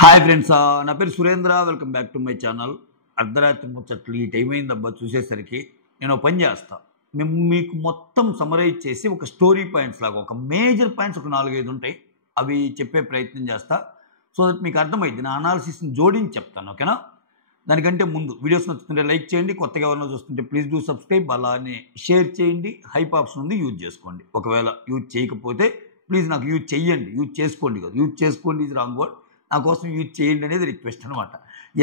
Hi friends, నా పేరు Surendra. Welcome back to my channel. అర్ధరాత్రి ముచ్చట్లు ఈ టైం అయిందబ్బా చూసేసరికి. నేను ఒక పని చేస్తా, మీకు మొత్తం సమరైజ్ చేసి ఒక స్టోరీ పాయింట్స్ లాగా ఒక మేజర్ పాయింట్స్ ఒక 4-5 ఉంటాయి, అవి చెప్పే ప్రయత్నం చేస్తా. సో దట్ మీకు అర్థమైంది, నా అనాలిసిస్ని జోడించి చెప్తాను. ఓకేనా? దానికంటే ముందు వీడియోస్ నచ్చుతుంటే లైక్ చేయండి, కొత్తగా ఎవరైనా చూస్తుంటే ప్లీజ్ డూ సబ్స్క్రైబ్, అలానే షేర్ చేయండి. హైప్ ఆప్షన్ ఉంది, యూజ్ చేసుకోండి. ఒకవేళ యూజ్ చేయకపోతే ప్లీజ్ నాకు యూజ్ చెయ్యండి, యూజ్ చేసుకోండి కాదు, యూజ్ చేసుకోండి ఇది రాంగ్ వర్డ్. నా కోసం యూజ్ చేయండి అనేది రిక్వెస్ట్ అనమాట.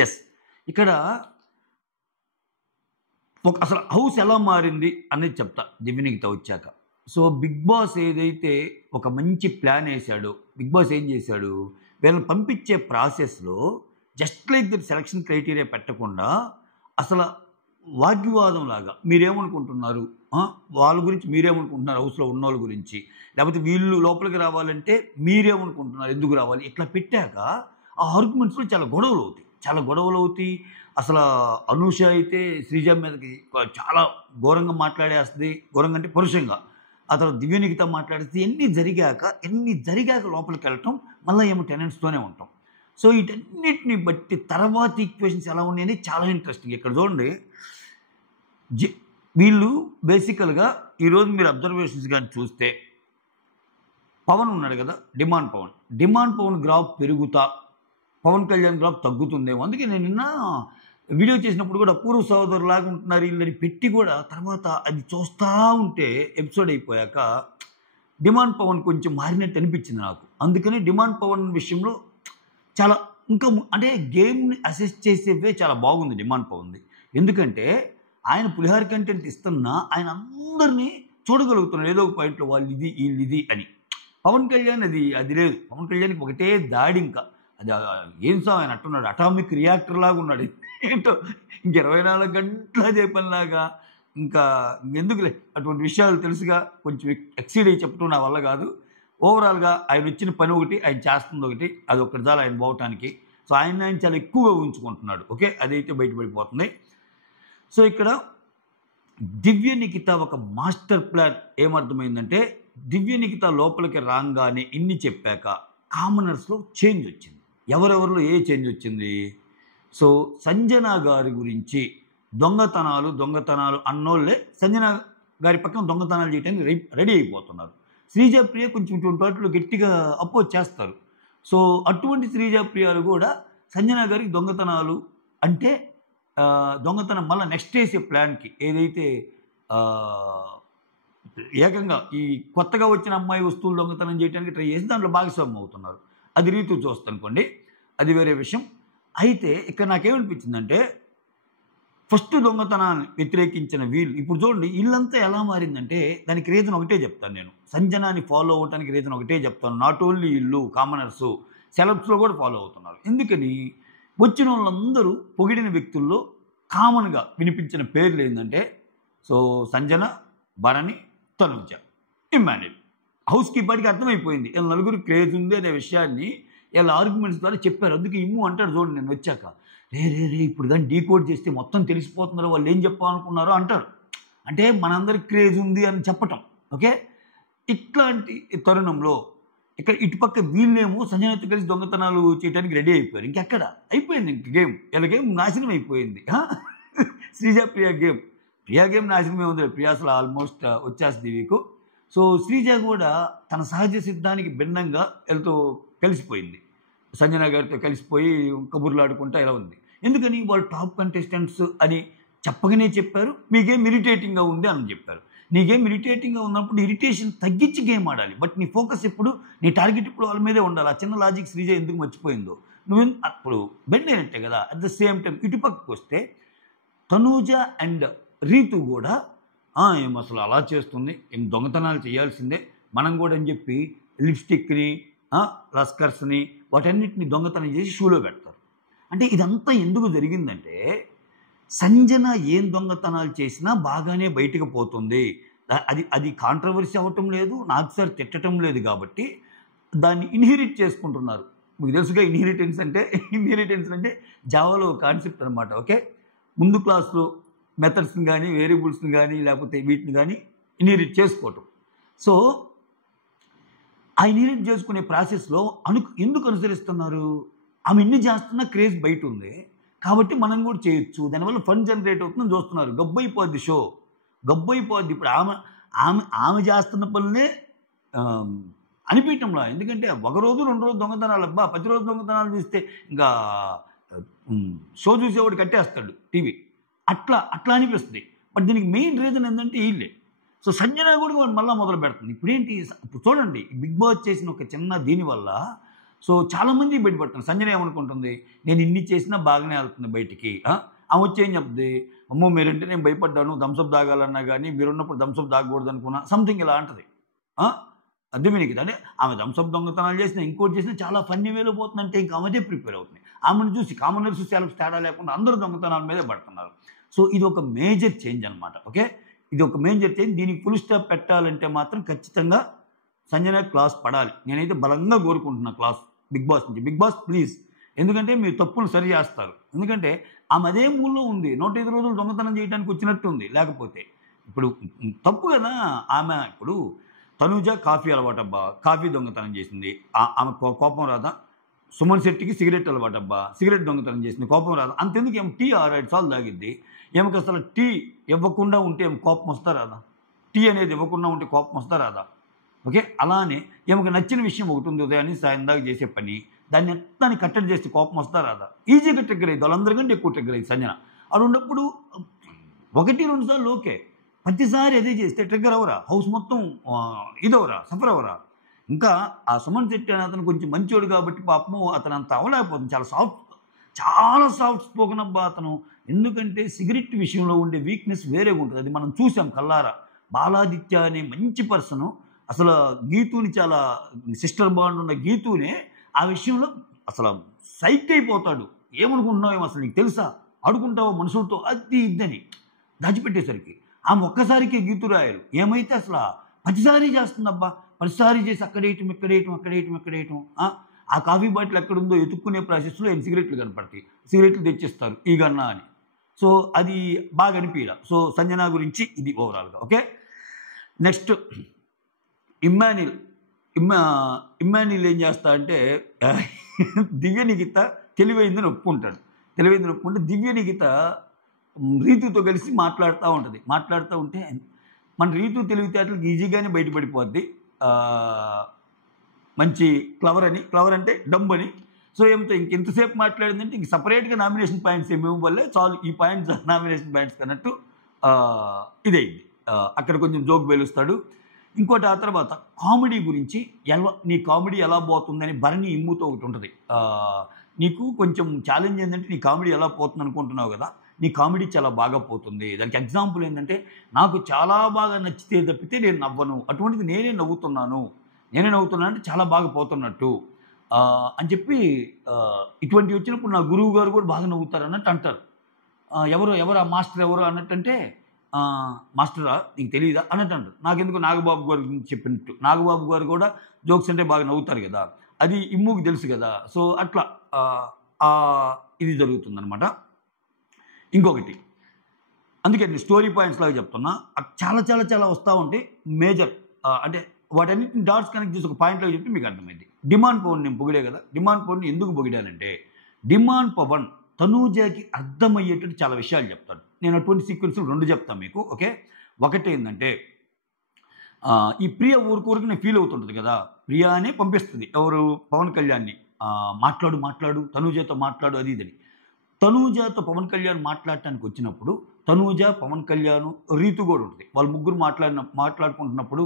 ఎస్, ఇక్కడ అసలు హౌస్ ఎలా మారింది అనేది చెప్తా దివ్యనికిత వచ్చాక. సో బిగ్ బాస్ ఏదైతే ఒక మంచి ప్లాన్ వేశాడో, బిగ్ బాస్ ఏం చేశాడు, వీళ్ళని పంపించే ప్రాసెస్లో just like that selection criteria పెట్టకుండా అసలు వాగ్వివాదం లాగా మీరేమనుకుంటున్నారు, వాళ్ళ గురించి మీరేమనుకుంటున్నారు, హౌస్లో ఉన్న వాళ్ళ గురించి, లేకపోతే వీళ్ళు లోపలికి రావాలంటే మీరేమనుకుంటున్నారు, ఎందుకు రావాలి, ఇట్లా పెట్టాక ఆ ఆర్గ్యుమెంట్స్లో చాలా గొడవలు అవుతాయి. అసలు అనూష అయితే శ్రీజ మీదకి చాలా ఘోరంగా మాట్లాడేస్తుంది, ఘోరంగా అంటే పరుషంగా. ఆ తర్వాత దివ్యనికిత మాట్లాడితే ఎన్ని జరిగాక లోపలికి వెళ్ళటం, మళ్ళీ ఏమో టెనెంట్స్తోనే ఉంటాం. సో వీటన్నిటిని బట్టి తర్వాత ఈక్వేషన్స్ ఎలా ఉన్నాయని చాలా ఇంట్రెస్టింగ్. ఇక్కడ చూడండి, వీళ్ళు బేసికల్గా ఈరోజు మీరు అబ్జర్వేషన్స్ కానీ చూస్తే, పవన్ ఉన్నాడు కదా, డిమాండ్ పవన్ గ్రాఫ్ పెరుగుతా, పవన్ కళ్యాణ్ గ్రాఫ్ తగ్గుతుందేమో. అందుకే నేను నిన్న వీడియో చేసినప్పుడు కూడా అపూర్వ సహోదరులాగా ఉంటున్నారు వీళ్ళని పెట్టి కూడా, తర్వాత అది చూస్తూ ఉంటే ఎపిసోడ్ అయిపోయాక డిమాండ్ పవన్ కొంచెం మారినట్టు అనిపించింది నాకు. అందుకని డిమాండ్ పవన్ విషయంలో చాలా ఇంకా అంటే గేమ్ని అసెస్ చేసేవే చాలా బాగుంది డిమాండ్ పవన్ది. ఎందుకంటే ఆయన పులిహార కంటెంట్ ఇస్తున్నా ఆయన అందరినీ చూడగలుగుతున్నాడు ఏదో ఒక పాయింట్లో, వాళ్ళు ఇది వీళ్ళు ఇది అని. పవన్ కళ్యాణ్ అది లేదు. పవన్ కళ్యాణ్కి ఒకటే దాడి, ఇంకా అది ఏం సా ఆయన అట్టున్నాడు, అటామిక్ రియాక్టర్ లాగా ఉన్నాడు. ఏంటో ఇంక 24 గంటల చేపల్లాగా. ఇంకా ఎందుకులే అటువంటి విషయాలు తెలుసుగా, కొంచెం ఎక్సీడ్ అయ్యి చెప్పడం నా వల్ల కాదు. ఓవరాల్గా ఆయన వచ్చిన పని ఒకటి, ఆయన చేస్తుంది ఒకటి, అది ఒక్కటి చాలు ఆయన పోవటానికి. సో ఆయన చాలా ఎక్కువగా ఉంచుకుంటున్నాడు. ఓకే, అదైతే బయటపడిపోతుంది. సో ఇక్కడ దివ్యనికిత ఒక మాస్టర్ ప్లాన్ ఏమర్థమైందంటే, దివ్యనికిత లోపలికి రాగానే ఇన్ని చెప్పాక కామనర్స్లో చేంజ్ వచ్చింది. ఎవరెవరిలో ఏ చేంజ్ వచ్చింది? సో సంజన గారి గురించి దొంగతనాలు అన్నోళ్ళే సంజన గారి పక్కన దొంగతనాలు చేయడానికి రెడీ అయిపోతున్నారు. శ్రీజప్రియ కొంచెం ఇటువంటి వాటిలో గట్టిగా అపోజ్ చేస్తారు. సో అటువంటి శ్రీజప్రియాలు కూడా సంజన గారికి దొంగతనాలు అంటే దొంగతనం మళ్ళీ నెక్స్ట్ వేసే ప్లాన్కి ఏదైతే ఏకంగా ఈ కొత్తగా వచ్చిన అమ్మాయి వస్తువులు దొంగతనం చేయడానికి ట్రై చేసి దాంట్లో భాగస్వామ్యం అవుతున్నారు. అది రీతు చూస్తానుకోండి, అది వేరే విషయం. అయితే ఇక్కడ నాకేమనిపించిందంటే, ఫస్ట్ దొంగతనాన్ని వ్యతిరేకించిన వీళ్ళు ఇప్పుడు చూడండి, ఇల్లంతా ఎలా మారిందంటే దానికి రీజన్ ఒకటే చెప్తాను నేను. సంజనాని ఫాలో అవ్వడానికి రీజన్ ఒకటే చెప్తాను. నాట్ ఓన్లీ ఇల్లు, కామనర్సు, సెలబ్స్లో కూడా ఫాలో అవుతున్నారు. ఎందుకని? వచ్చిన వాళ్ళందరూ పొగిడిన వ్యక్తుల్లో కామన్గా వినిపించిన పేర్లు ఏంటంటే, so Sanjana, Bharani, Tanuja, Emmanuel. House కీపర్కి అర్థమైపోయింది వీళ్ళ నలుగురు క్రేజ్ ఉంది అనే విషయాన్ని వీళ్ళ ఆర్గ్యుమెంట్స్ ద్వారా చెప్పారు. అందుకే ఇమ్ము అంటాడు చూడండి, నేను వచ్చాక రే ఇప్పుడు కానీ డీకోడ్ చేస్తే మొత్తం తెలిసిపోతున్నారు వాళ్ళు ఏం చెప్పాలనుకున్నారో అంటారు. అంటే మనందరికి క్రేజ్ ఉంది అని చెప్పటం. ఓకే, ఇట్లాంటి తరుణంలో ఇక్కడ ఇటుపక్క వీళ్ళేమో సంజనతో కలిసి దొంగతనాలు చేయడానికి రెడీ అయిపోయారు. ఇంకెక్కడ అయిపోయింది, ఇంక వీళ్ళ గేమ్ నాశనం అయిపోయింది. ప్రియా గేమ్ నాశనమే ఉంది. ప్రియా అసలు ఆల్మోస్ట్ వచ్చేస్తుంది వీకు. సో శ్రీజ కూడా తన సహజ సిద్ధానికి భిన్నంగా వీళ్ళతో కలిసిపోయింది, సంజన గారితో కలిసిపోయి కబుర్లు ఆడుకుంటా ఇలా ఉంది. ఎందుకని? వాళ్ళు టాప్ కంటెస్టెంట్స్ అని చెప్పగానే చెప్పారు, మీ గేమ్ ఇరిటేటింగ్గా ఉంది అని చెప్పారు. నీ గేమ్ ఇరిటేటింగ్గా ఉన్నప్పుడు ఇరిటేషన్ తగ్గించి గేమ్ ఆడాలి. బట్ నీ ఫోకస్ ఎప్పుడు, నీ టార్గెట్ ఇప్పుడు వాళ్ళ మీదే ఉండాలి. ఆ చిన్న లాజిక్ శ్రీజ ఎందుకు మర్చిపోయిందో, నువ్వు అప్పుడు బెండ్ అయినట్టే కదా. అట్ ద సేమ్ టైం ఇటుపక్కకు వస్తే తనూజ అండ్ రీతు కూడా ఏం అసలు అలా చేస్తుంది, ఏం దొంగతనాలు చేయాల్సిందే మనం కూడా అని చెప్పి లిప్స్టిక్ని, లస్కర్స్ని, వాటన్నిటిని దొంగతనం చేసి షూలో పెడతారు. అంటే ఇదంతా ఎందుకు జరిగిందంటే, సంజన ఏం దొంగతనాలు చేసినా బాగానే బయటకు పోతుంది. అది కాంట్రవర్సీ అవ్వటం లేదు, నాకు సార్ తిట్టడం లేదు. కాబట్టి దాన్ని ఇన్హెరిట్ చేసుకుంటున్నారు. మీకు తెలుసుగా ఇన్హెరిటెన్స్ అంటే జావాలో కాన్సెప్ట్ అనమాట. ఓకే, ముందు క్లాస్లో మెథడ్స్ని కానీ వేరియబుల్స్ని కానీ లేకపోతే వీటిని కానీ ఇన్హెరిట్ చేసుకోవటం. సో ఆ ఇన్హెరిట్ చేసుకునే ప్రాసెస్లో ఎందుకు అనుసరిస్తున్నారు? ఆమె ఇన్ని చేస్తున్న క్రేజ్ బయట ఉంది కాబట్టి మనం కూడా చేయొచ్చు, దానివల్ల ఫండ్ జనరేట్ అవుతుందని చూస్తున్నారు. గబ్బైపోద్ది షో, గబ్బైపోద్ది. ఇప్పుడు ఆమె ఆమె ఆమె చేస్తున్న పనులే అనిపించడంలా. ఎందుకంటే ఒక రోజు 2 రోజు దొంగతనాలు, అబ్బా ప్రతిరోజు దొంగతనాలు చూస్తే ఇంకా షో చూసేవాడు కట్టేస్తాడు టీవీ. అట్లా అట్లా అనిపిస్తుంది. బట్ దీనికి మెయిన్ రీజన్ ఏంటంటే వీళ్ళే. సో సంజన కూడా మళ్ళీ మొదలు పెడుతుంది. ఇప్పుడేంటి, ఇప్పుడు చూడండి బిగ్ బాస్ చేసిన ఒక చిన్న దీనివల్ల సో చాలామంది బయటపడుతున్నారు. సంజన ఏమనుకుంటుంది, నేను ఇన్ని చేసినా బాగానే వెళ్తుంది బయటికి. ఆమె వచ్చి ఏం చెప్తుంది, అమ్మో మీరంటే నేను భయపడ్డాను, థమ్స్అప్ తాగాలన్నా కానీ మీరున్నప్పుడు థమ్స్అప్ తాగకూడదు అనుకున్నా, సంథింగ్ ఇలా అంటది. అర్థమే నీకు. అంటే ఆమె థమ్స్అప్ దొంగతనాలు చేసినా ఇంకోటి చేసినా చాలా ఫన్నీ వేలో పోతుందంటే ఇంకా ఆమెదే ప్రిపేర్ అవుతుంది. ఆమెను చూసి కామనర్స్ చూసి చాలా తేడా లేకుండా అందరూ దొంగతనాల మీదే పడుతున్నారు. సో ఇది ఒక మేజర్ చేంజ్ అనమాట. ఓకే, ఇది ఒక మేజర్ చేంజ్. దీనికి ఫుల్ స్టాప్ పెట్టాలంటే మాత్రం ఖచ్చితంగా సంజన క్లాస్ పడాలి. నేనైతే బలంగా కోరుకుంటున్నా క్లాస్ బిగ్ బాస్ నుంచి. బిగ్ బాస్ ప్లీజ్, ఎందుకంటే మీరు తప్పును సరి చేస్తారు. ఎందుకంటే ఆమె అదే మూల్లో ఉంది, 105 రోజులు దొంగతనం చేయడానికి వచ్చినట్టు ఉంది. లేకపోతే ఇప్పుడు తప్పు కదా. ఆమె ఇప్పుడు తనూజ కాఫీ అలవాటబ్బా, కాఫీ దొంగతనం చేసింది, ఆమె కోపం రాదా? సుమన్ శెట్టికి సిగరెట్ అలవాటబ్బా, సిగరెట్ దొంగతనం చేసింది, కోపం రాదా? అంతెందుకు ఏం టీ 6-5 సార్లు తాగిద్ది. ఏమకి అసలు టీ ఇవ్వకుండా ఉంటే ఏం కోపం వస్తా రాదా? టీ అనేది ఇవ్వకుండా ఉంటే కోపం వస్తా రాదా? ఓకే, అలానే ఏమకి నచ్చిన విషయం ఒకటి ఉంది, ఉదయాన్ని సాయం దాకా చేసే పని, దాన్ని ఎత్తాన్ని కట్టడి చేస్తే కోపం వస్తా రాదా? ఈజీగా ట్రిగ్గర్ అయ్యింది, వాళ్ళందరికంటే ఎక్కువ ట్రిగ్గర్ అయ్యింది సంజన. అది ఉన్నప్పుడు 1-2 సార్లు ఓకే, ప్రతిసారి అదే చేస్తే ట్రిగ్గర్ అవరా, హౌస్ మొత్తం ఇదవరా, సఫర్ అవరా? ఇంకా ఆ సుమన్ శెట్టి అని అతను కొంచెం మంచోడు కాబట్టి పాపము అతను అంత అవ్వలేకపోతుంది. చాలా సాఫ్ట్ స్పోకెన్ అబ్బా అతను. ఎందుకంటే సిగరెట్ విషయంలో ఉండే వీక్నెస్ వేరేగా ఉంటుంది, అది మనం చూసాం కల్లారా. బాలాదిత్య అనే మంచి పర్సను, అసలు గీతుని చాలా సిస్టర్ బాండ్ ఉన్న గీతునే ఆ విషయంలో అసలు సైక్ అయిపోతాడు. ఏమనుకుంటున్నావు, ఏమో అసలు నీకు తెలుసా, ఆడుకుంటావో మనుషులతో, అది ఇద్దని దాచిపెట్టేసరికి ఆమె ఒక్కసారికి గీతు రాయరు. ఏమైతే అసలు ప్రతిసారి చేస్తుందబ్బా, ప్రతిసారి చేసి అక్కడేయటం. ఆ కాఫీ బాటిల్ ఎక్కడుందో ఎతుక్కునే ప్రాసెస్లో ఏం సిగరెట్లు కనపడతాయి, సిగరెట్లు తెచ్చిస్తారు ఈ గన్నా అని. సో అది బాగా అనిపించలే. సో సంజన గురించి ఇది ఓవరాల్గా. ఓకే, నెక్స్ట్ ఇమ్మాన్యుల్ ఏం చేస్తా అంటే దివ్య నిఖిత తెలివైందని ఒప్పుకుంటాడు. దివ్య నిఖిత రీతుతో కలిసి మాట్లాడుతూ ఉంటుంది. మాట్లాడుతూ ఉంటే మన రీతు తెలివితేటలకు ఈజీగానే బయటపడిపోద్ది. మంచి క్లవర్ అంటే డంబ్ అని. సో ఏమిటో ఇంకెంతసేపు మాట్లాడిందంటే ఇంక సపరేట్గా నామినేషన్ పాయింట్స్ ఏమేమి వల్లే చాలు, ఈ పాయింట్స్ నామినేషన్ పాయింట్స్ అన్నట్టు ఇదైంది. అక్కడ కొంచెం జోక్ వేలుస్తాడు. ఇంకోటి ఆ తర్వాత కామెడీ గురించి, నీ కామెడీ ఎలా పోతుందని భరణి ఇమ్ముతో ఒకటి ఉంటుంది. నీకు కొంచెం ఛాలెంజ్ ఏంటంటే నీ కామెడీ ఎలా పోతుంది అనుకుంటున్నావు కదా, నీ కామెడీ చాలా బాగా పోతుంది. దానికి ఎగ్జాంపుల్ ఏంటంటే నాకు చాలా బాగా నచ్చితే తప్పితే నేను నవ్వను, అటువంటిది నేనే నవ్వుతున్నాను అంటే చాలా బాగా పోతున్నట్టు అని చెప్పి ఇటువంటివి వచ్చినప్పుడు నా గురువు గారు కూడా బాగా నవ్వుతారు అన్నట్టు అంటారు. ఎవరు ఆ మాస్టర్ ఎవరు అన్నట్టంటే మాస్టరా నీకు తెలియదా అన్నట్టు అంటారు. నాకెందుకు నాగబాబు గారి గురించి చెప్పినట్టు, నాగబాబు గారు కూడా జోక్స్ అంటే బాగా నవ్వుతారు కదా, అది ఇమ్ముకి తెలుసు కదా. సో అట్లా ఇది జరుగుతుందనమాట. ఇంకొకటి అందుకే నేను స్టోరీ పాయింట్స్ లాగా చెప్తున్నా, చాలా వస్తూ ఉంటాయి మేజర్. అంటే వాటన్నిటిని డాట్స్ కనెక్ట్ చేసి ఒక పాయింట్లో చెప్పి మీకు అర్థమైంది. డిమాండ్ పవన్ నేను పొగిడే కదా, డిమాండ్ పవన్ ఎందుకు పొగిడానంటే డిమాండ్ పవన్ తనూజకి అర్థమయ్యేటట్టు చాలా విషయాలు చెప్తాడు. నేను అటువంటి సీక్వెన్స్లు 2 చెప్తాను మీకు. ఓకే, ఒకటి ఏంటంటే ఈ ప్రియ ఊరికి నేను ఫీల్ అవుతుంటుంది కదా, ప్రియానే పంపిస్తుంది ఎవరు, పవన్ కళ్యాణ్ని మాట్లాడు తనూజతో మాట్లాడు అది ఇదని. తనూజతో పవన్ కళ్యాణ్ మాట్లాడటానికి వచ్చినప్పుడు తనూజ, పవన్ కళ్యాణ్, రీతు కూడా ఉంటుంది. వాళ్ళు ముగ్గురు మాట్లాడుకుంటున్నప్పుడు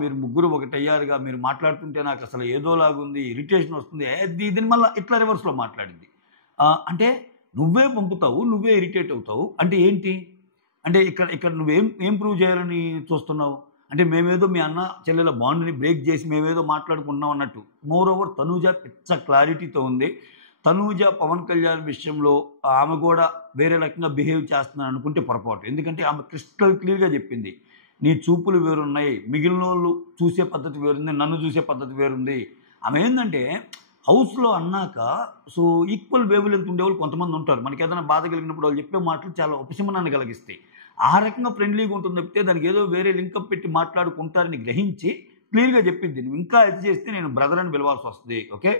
మీరు ముగ్గురు ఒకటయ్యారుగా, మీరు మాట్లాడుతుంటే నాకు అసలు ఏదోలాగుంది, ఇరిటేషన్ వస్తుంది, దీన్ని మళ్ళీ ఇట్లా రివర్స్లో మాట్లాడింది. అంటే నువ్వే పంపుతావు, నువ్వే ఇరిటేట్ అవుతావు అంటే ఏంటి అంటే ఇక్కడ నువ్వేం ప్రూవ్ చేయాలని చూస్తున్నావు అంటే మేమేదో మీ అన్న చెల్లెల బాండ్ని బ్రేక్ చేసి మేమేదో మాట్లాడుకుంటున్నాం అన్నట్టు. మోర్ ఓవర్ తనూజ పిచ్చ క్లారిటీతో ఉంది. తనూజ పవన్ కళ్యాణ్ విషయంలో ఆమె కూడా వేరే రకంగా బిహేవ్ చేస్తున్నాను అనుకుంటే పొరపాటు. ఎందుకంటే ఆమె క్రిస్టల్ క్లియర్గా చెప్పింది, నీ చూపులు వేరున్నాయి, మిగిలిన వాళ్ళు చూసే పద్ధతి వేరుంది, నన్ను చూసే పద్ధతి వేరుంది. ఆమె ఏంటంటే హౌస్లో అన్నాక సో ఈక్వల్ వేవ్ లెంత్ ఉండేవాళ్ళు కొంతమంది ఉంటారు. మనకి ఏదైనా బాధ కలిగినప్పుడు వాళ్ళు చెప్పే మాటలు చాలా ఉపశమనాన్ని కలిగిస్తాయి. ఆ రకంగా ఫ్రెండ్లీగా ఉంటుంది తప్పితే దానికి ఏదో వేరే లింకప్ పెట్టి మాట్లాడుకుంటారని గ్రహించి క్లియర్గా చెప్పింది, నువ్వు ఇంకా ఇది చేస్తే నేను బ్రదర్ అని పిలవాల్సి వస్తుంది. ఓకే,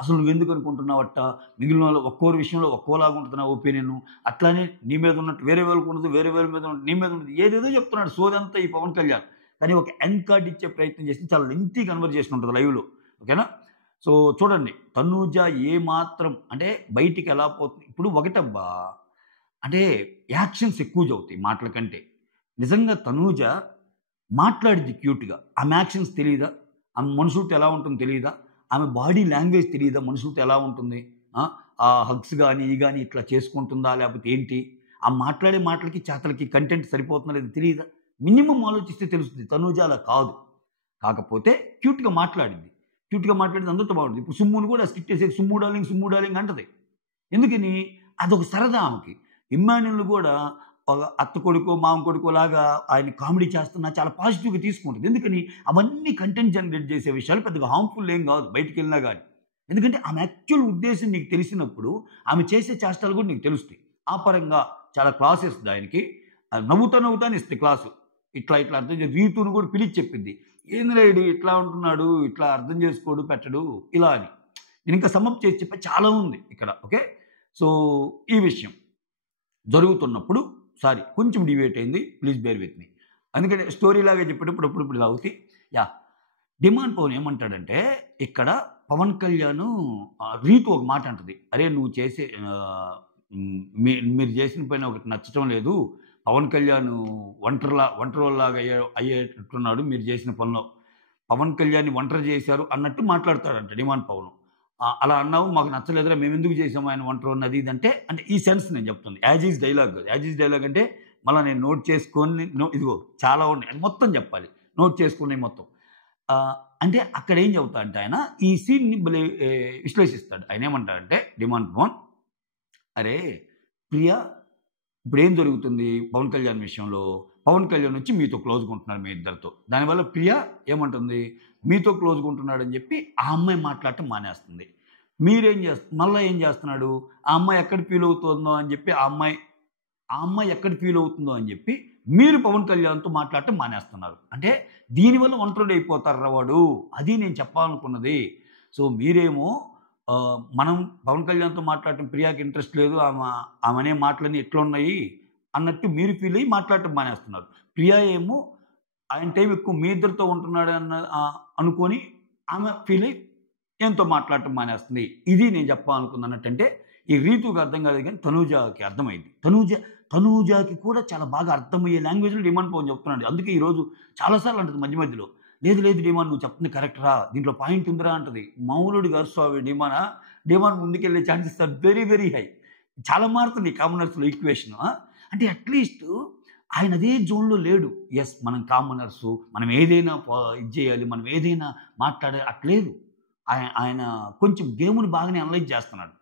అసలు నువ్వెందుకు అనుకుంటున్నావట, మిగిలిన వాళ్ళు ఒక్కోరి విషయంలో ఒక్కోలాగా ఉంటుంది నా ఒపీనియన్, అట్లానే నీ మీద ఉన్నట్టు వేరే వాళ్ళకి ఉండదు, వేరే వాళ్ళ మీద ఉన్నట్టు నీ మీద ఉండదు, ఏదేదో చెప్తున్నాడు సోదంతా ఈ పవన్ కళ్యాణ్. కానీ ఒక ఎండ్ కార్డ్ ఇచ్చే ప్రయత్నం చేసి చాలా లెంతీ కన్వర్జేషన్ ఉంటుంది లైవ్లో. ఓకేనా? సో చూడండి తనూజ ఏ మాత్రం అంటే బయటికి ఎలా పోతుంది ఇప్పుడు ఒకటబ్బా, అంటే యాక్షన్స్ ఎక్కువ చదువుతాయి మాటల కంటే. నిజంగా తనూజ మాట్లాడిద్ది క్యూట్గా, ఆమె యాక్షన్స్ తెలియదా, ఆమె మనుషులతో ఎలా ఉంటుందో తెలియదా, ఆమె బాడీ లాంగ్వేజ్ తెలియదా మనుషులతో ఎలా ఉంటుంది, ఆ హగ్స్ కానీ ఈ కానీ ఇట్లా చేసుకుంటుందా లేకపోతే ఏంటి, ఆ మాట్లాడే మాటలకి చేతలకి కంటెంట్ సరిపోతుందా లేదా తెలియదా, మినిమం ఆలోచిస్తే తెలుస్తుంది. తనూజ అలా కాదు, కాకపోతే క్యూట్గా మాట్లాడింది, క్యూట్గా మాట్లాడింది అందరితో బాగుంటుంది. ఇప్పుడు సుమ్మును కూడా స్కిట్ చేసేది సుమ్ము డార్లింగ్ అంటది. ఎందుకని అదొక సరదా ఆమెకి. ఇమ్మాన్యుల్ని కూడా ఒక అత్త కొడుకో మామ కొడుకో లాగా ఆయన కామెడీ చేస్తున్నా చాలా పాజిటివ్గా తీసుకుంటుంది. ఎందుకని అవన్నీ కంటెంట్ జనరేట్ చేసే విషయాలు పెద్దగా హార్మ్ఫుల్ ఏం కాదు బయటికి వెళ్ళినా కానీ. ఎందుకంటే ఆమె యాక్చువల్ ఉద్దేశం నీకు తెలిసినప్పుడు ఆమె చేసే చేష్టాలు కూడా నీకు తెలుస్తాయి. ఆ పరంగా చాలా క్లాస్ ఇస్తుంది ఆయనకి, నవ్వుతానే ఇస్తుంది క్లాసు. ఇట్లా అర్థం చేసి రీతును కూడా పిలిచి చెప్పింది, ఏందిరా ఈడు ఇట్లా ఉంటున్నాడు, ఇట్లా అర్థం చేసుకోడు పెట్టడు ఇలా అని. నేను ఇంకా సమ్మప్ చేసి చెప్పే చాలా ఉంది ఇక్కడ. ఓకే, సో ఈ విషయం జరుగుతున్నప్పుడు కొంచెం డివేట్ అయింది, ప్లీజ్ బేర్ విత్ మీ. అందుకని స్టోరీ లాగా చెప్పేటప్పుడు ఇప్పుడు ఇలా అవుతాయి. యా, డిమాండ్ పవన్ ఏమంటాడంటే ఇక్కడ పవన్ కళ్యాణ్ రీతు ఒక మాట అంటుంది, అరే నువ్వు చేసే మీరు చేసిన పైన ఒకటి నచ్చటం లేదు, పవన్ కళ్యాణ్ ఒంటరిలాగా అయ్యేటట్టున్నాడు మీరు చేసిన పనిలో, పవన్ కళ్యాణ్ని ఒంటరి చేశారు అన్నట్టు మాట్లాడతాడంట డిమాండ్ పవన్. అలా అన్నావు మాకు నచ్చలేదురా, మేము ఎందుకు చేసాము ఆయన ఒంటరి ఉన్నది ఇదంటే, అంటే ఈ సెన్స్ నేను చెప్తుంది. యాజ్ ఈజ్ డైలాగ్ అంటే మళ్ళీ నేను నోట్ చేసుకొని ఇదిగో చాలా ఉన్నాయి అది మొత్తం చెప్పాలి, నోట్ చేసుకున్నాయి మొత్తం. అంటే అక్కడ ఏం చెబుతా అంటే ఆయన ఈ సీన్ని విశ్లేషిస్తాడు. ఆయన ఏమంటాడంటే డిమాండ్ పవన్, అరే ప్రియా ఇప్పుడు ఏం జరుగుతుంది పవన్ కళ్యాణ్ విషయంలో, పవన్ కళ్యాణ్ వచ్చి మీతో క్లోజ్గా ఉంటున్నారు మీ ఇద్దరితో, దానివల్ల ప్రియా ఏమంటుంది మీతో క్లోజ్గా ఉంటున్నాడని చెప్పి ఆ అమ్మాయి మాట్లాడటం మానేస్తుంది. మళ్ళీ ఏం చేస్తున్నాడు, ఆ అమ్మాయి ఎక్కడ ఫీల్ అవుతుందో అని చెప్పి ఆ అమ్మాయి ఎక్కడ ఫీల్ అవుతుందో అని చెప్పి మీరు పవన్ కళ్యాణ్తో మాట్లాడటం మానేస్తున్నారు. అంటే దీనివల్ల ఒంటరి అయిపోతారు వాడు, అది నేను చెప్పాలనుకున్నది. సో మీరేమో మనం పవన్ కళ్యాణ్తో మాట్లాడటం ప్రియాకి ఇంట్రెస్ట్ లేదు, ఆమె అనే మాటలన్నీ ఎట్లా ఉన్నాయి అన్నట్టు మీరు ఫీల్ అయ్యి మాట్లాడటం మానేస్తున్నారు. ప్రియా ఏమో ఆయన టైం ఎక్కువ మీ ఇద్దరితో ఉంటున్నాడు అనుకొని ఆమె ఫీల్ అయ్యి ఏంతో మాట్లాడటం మానేస్తుంది. ఇది నేను చెప్పాలనుకున్నట్టంటే ఈ రీతుకి అర్థం కాదు కానీ తనూజాకి అర్థమైంది. తనూజాకి కూడా చాలా బాగా అర్థమయ్యే లాంగ్వేజ్లో డిమాండ్ పవన్ చెప్తున్నాడు. అందుకే ఈరోజు చాలాసార్లు అంటుంది మధ్యలో, లేదు డిమాండ్ నువ్వు చెప్తుంది కరెక్ట్రా, దీంట్లో పాయింట్ ఉందిరా అంటది. మామూలుడు గారు స్వామి డిమాండ్ ముందుకెళ్ళే chances are very very high. చాలా మారుతుంది కామనర్స్లో ఈక్వేషన్. అంటే అట్లీస్ట్ ఆయన అదే జోన్లో లేడు. ఎస్ మనం కామనర్స్, మనం ఏదైనా ఇది చేయాలి, మనం ఏదైనా మాట్లాడాలి అట్లేదు. ఆయన కొంచెం గేమ్ని బాగానే అనలైజ్ చేస్తున్నాడు.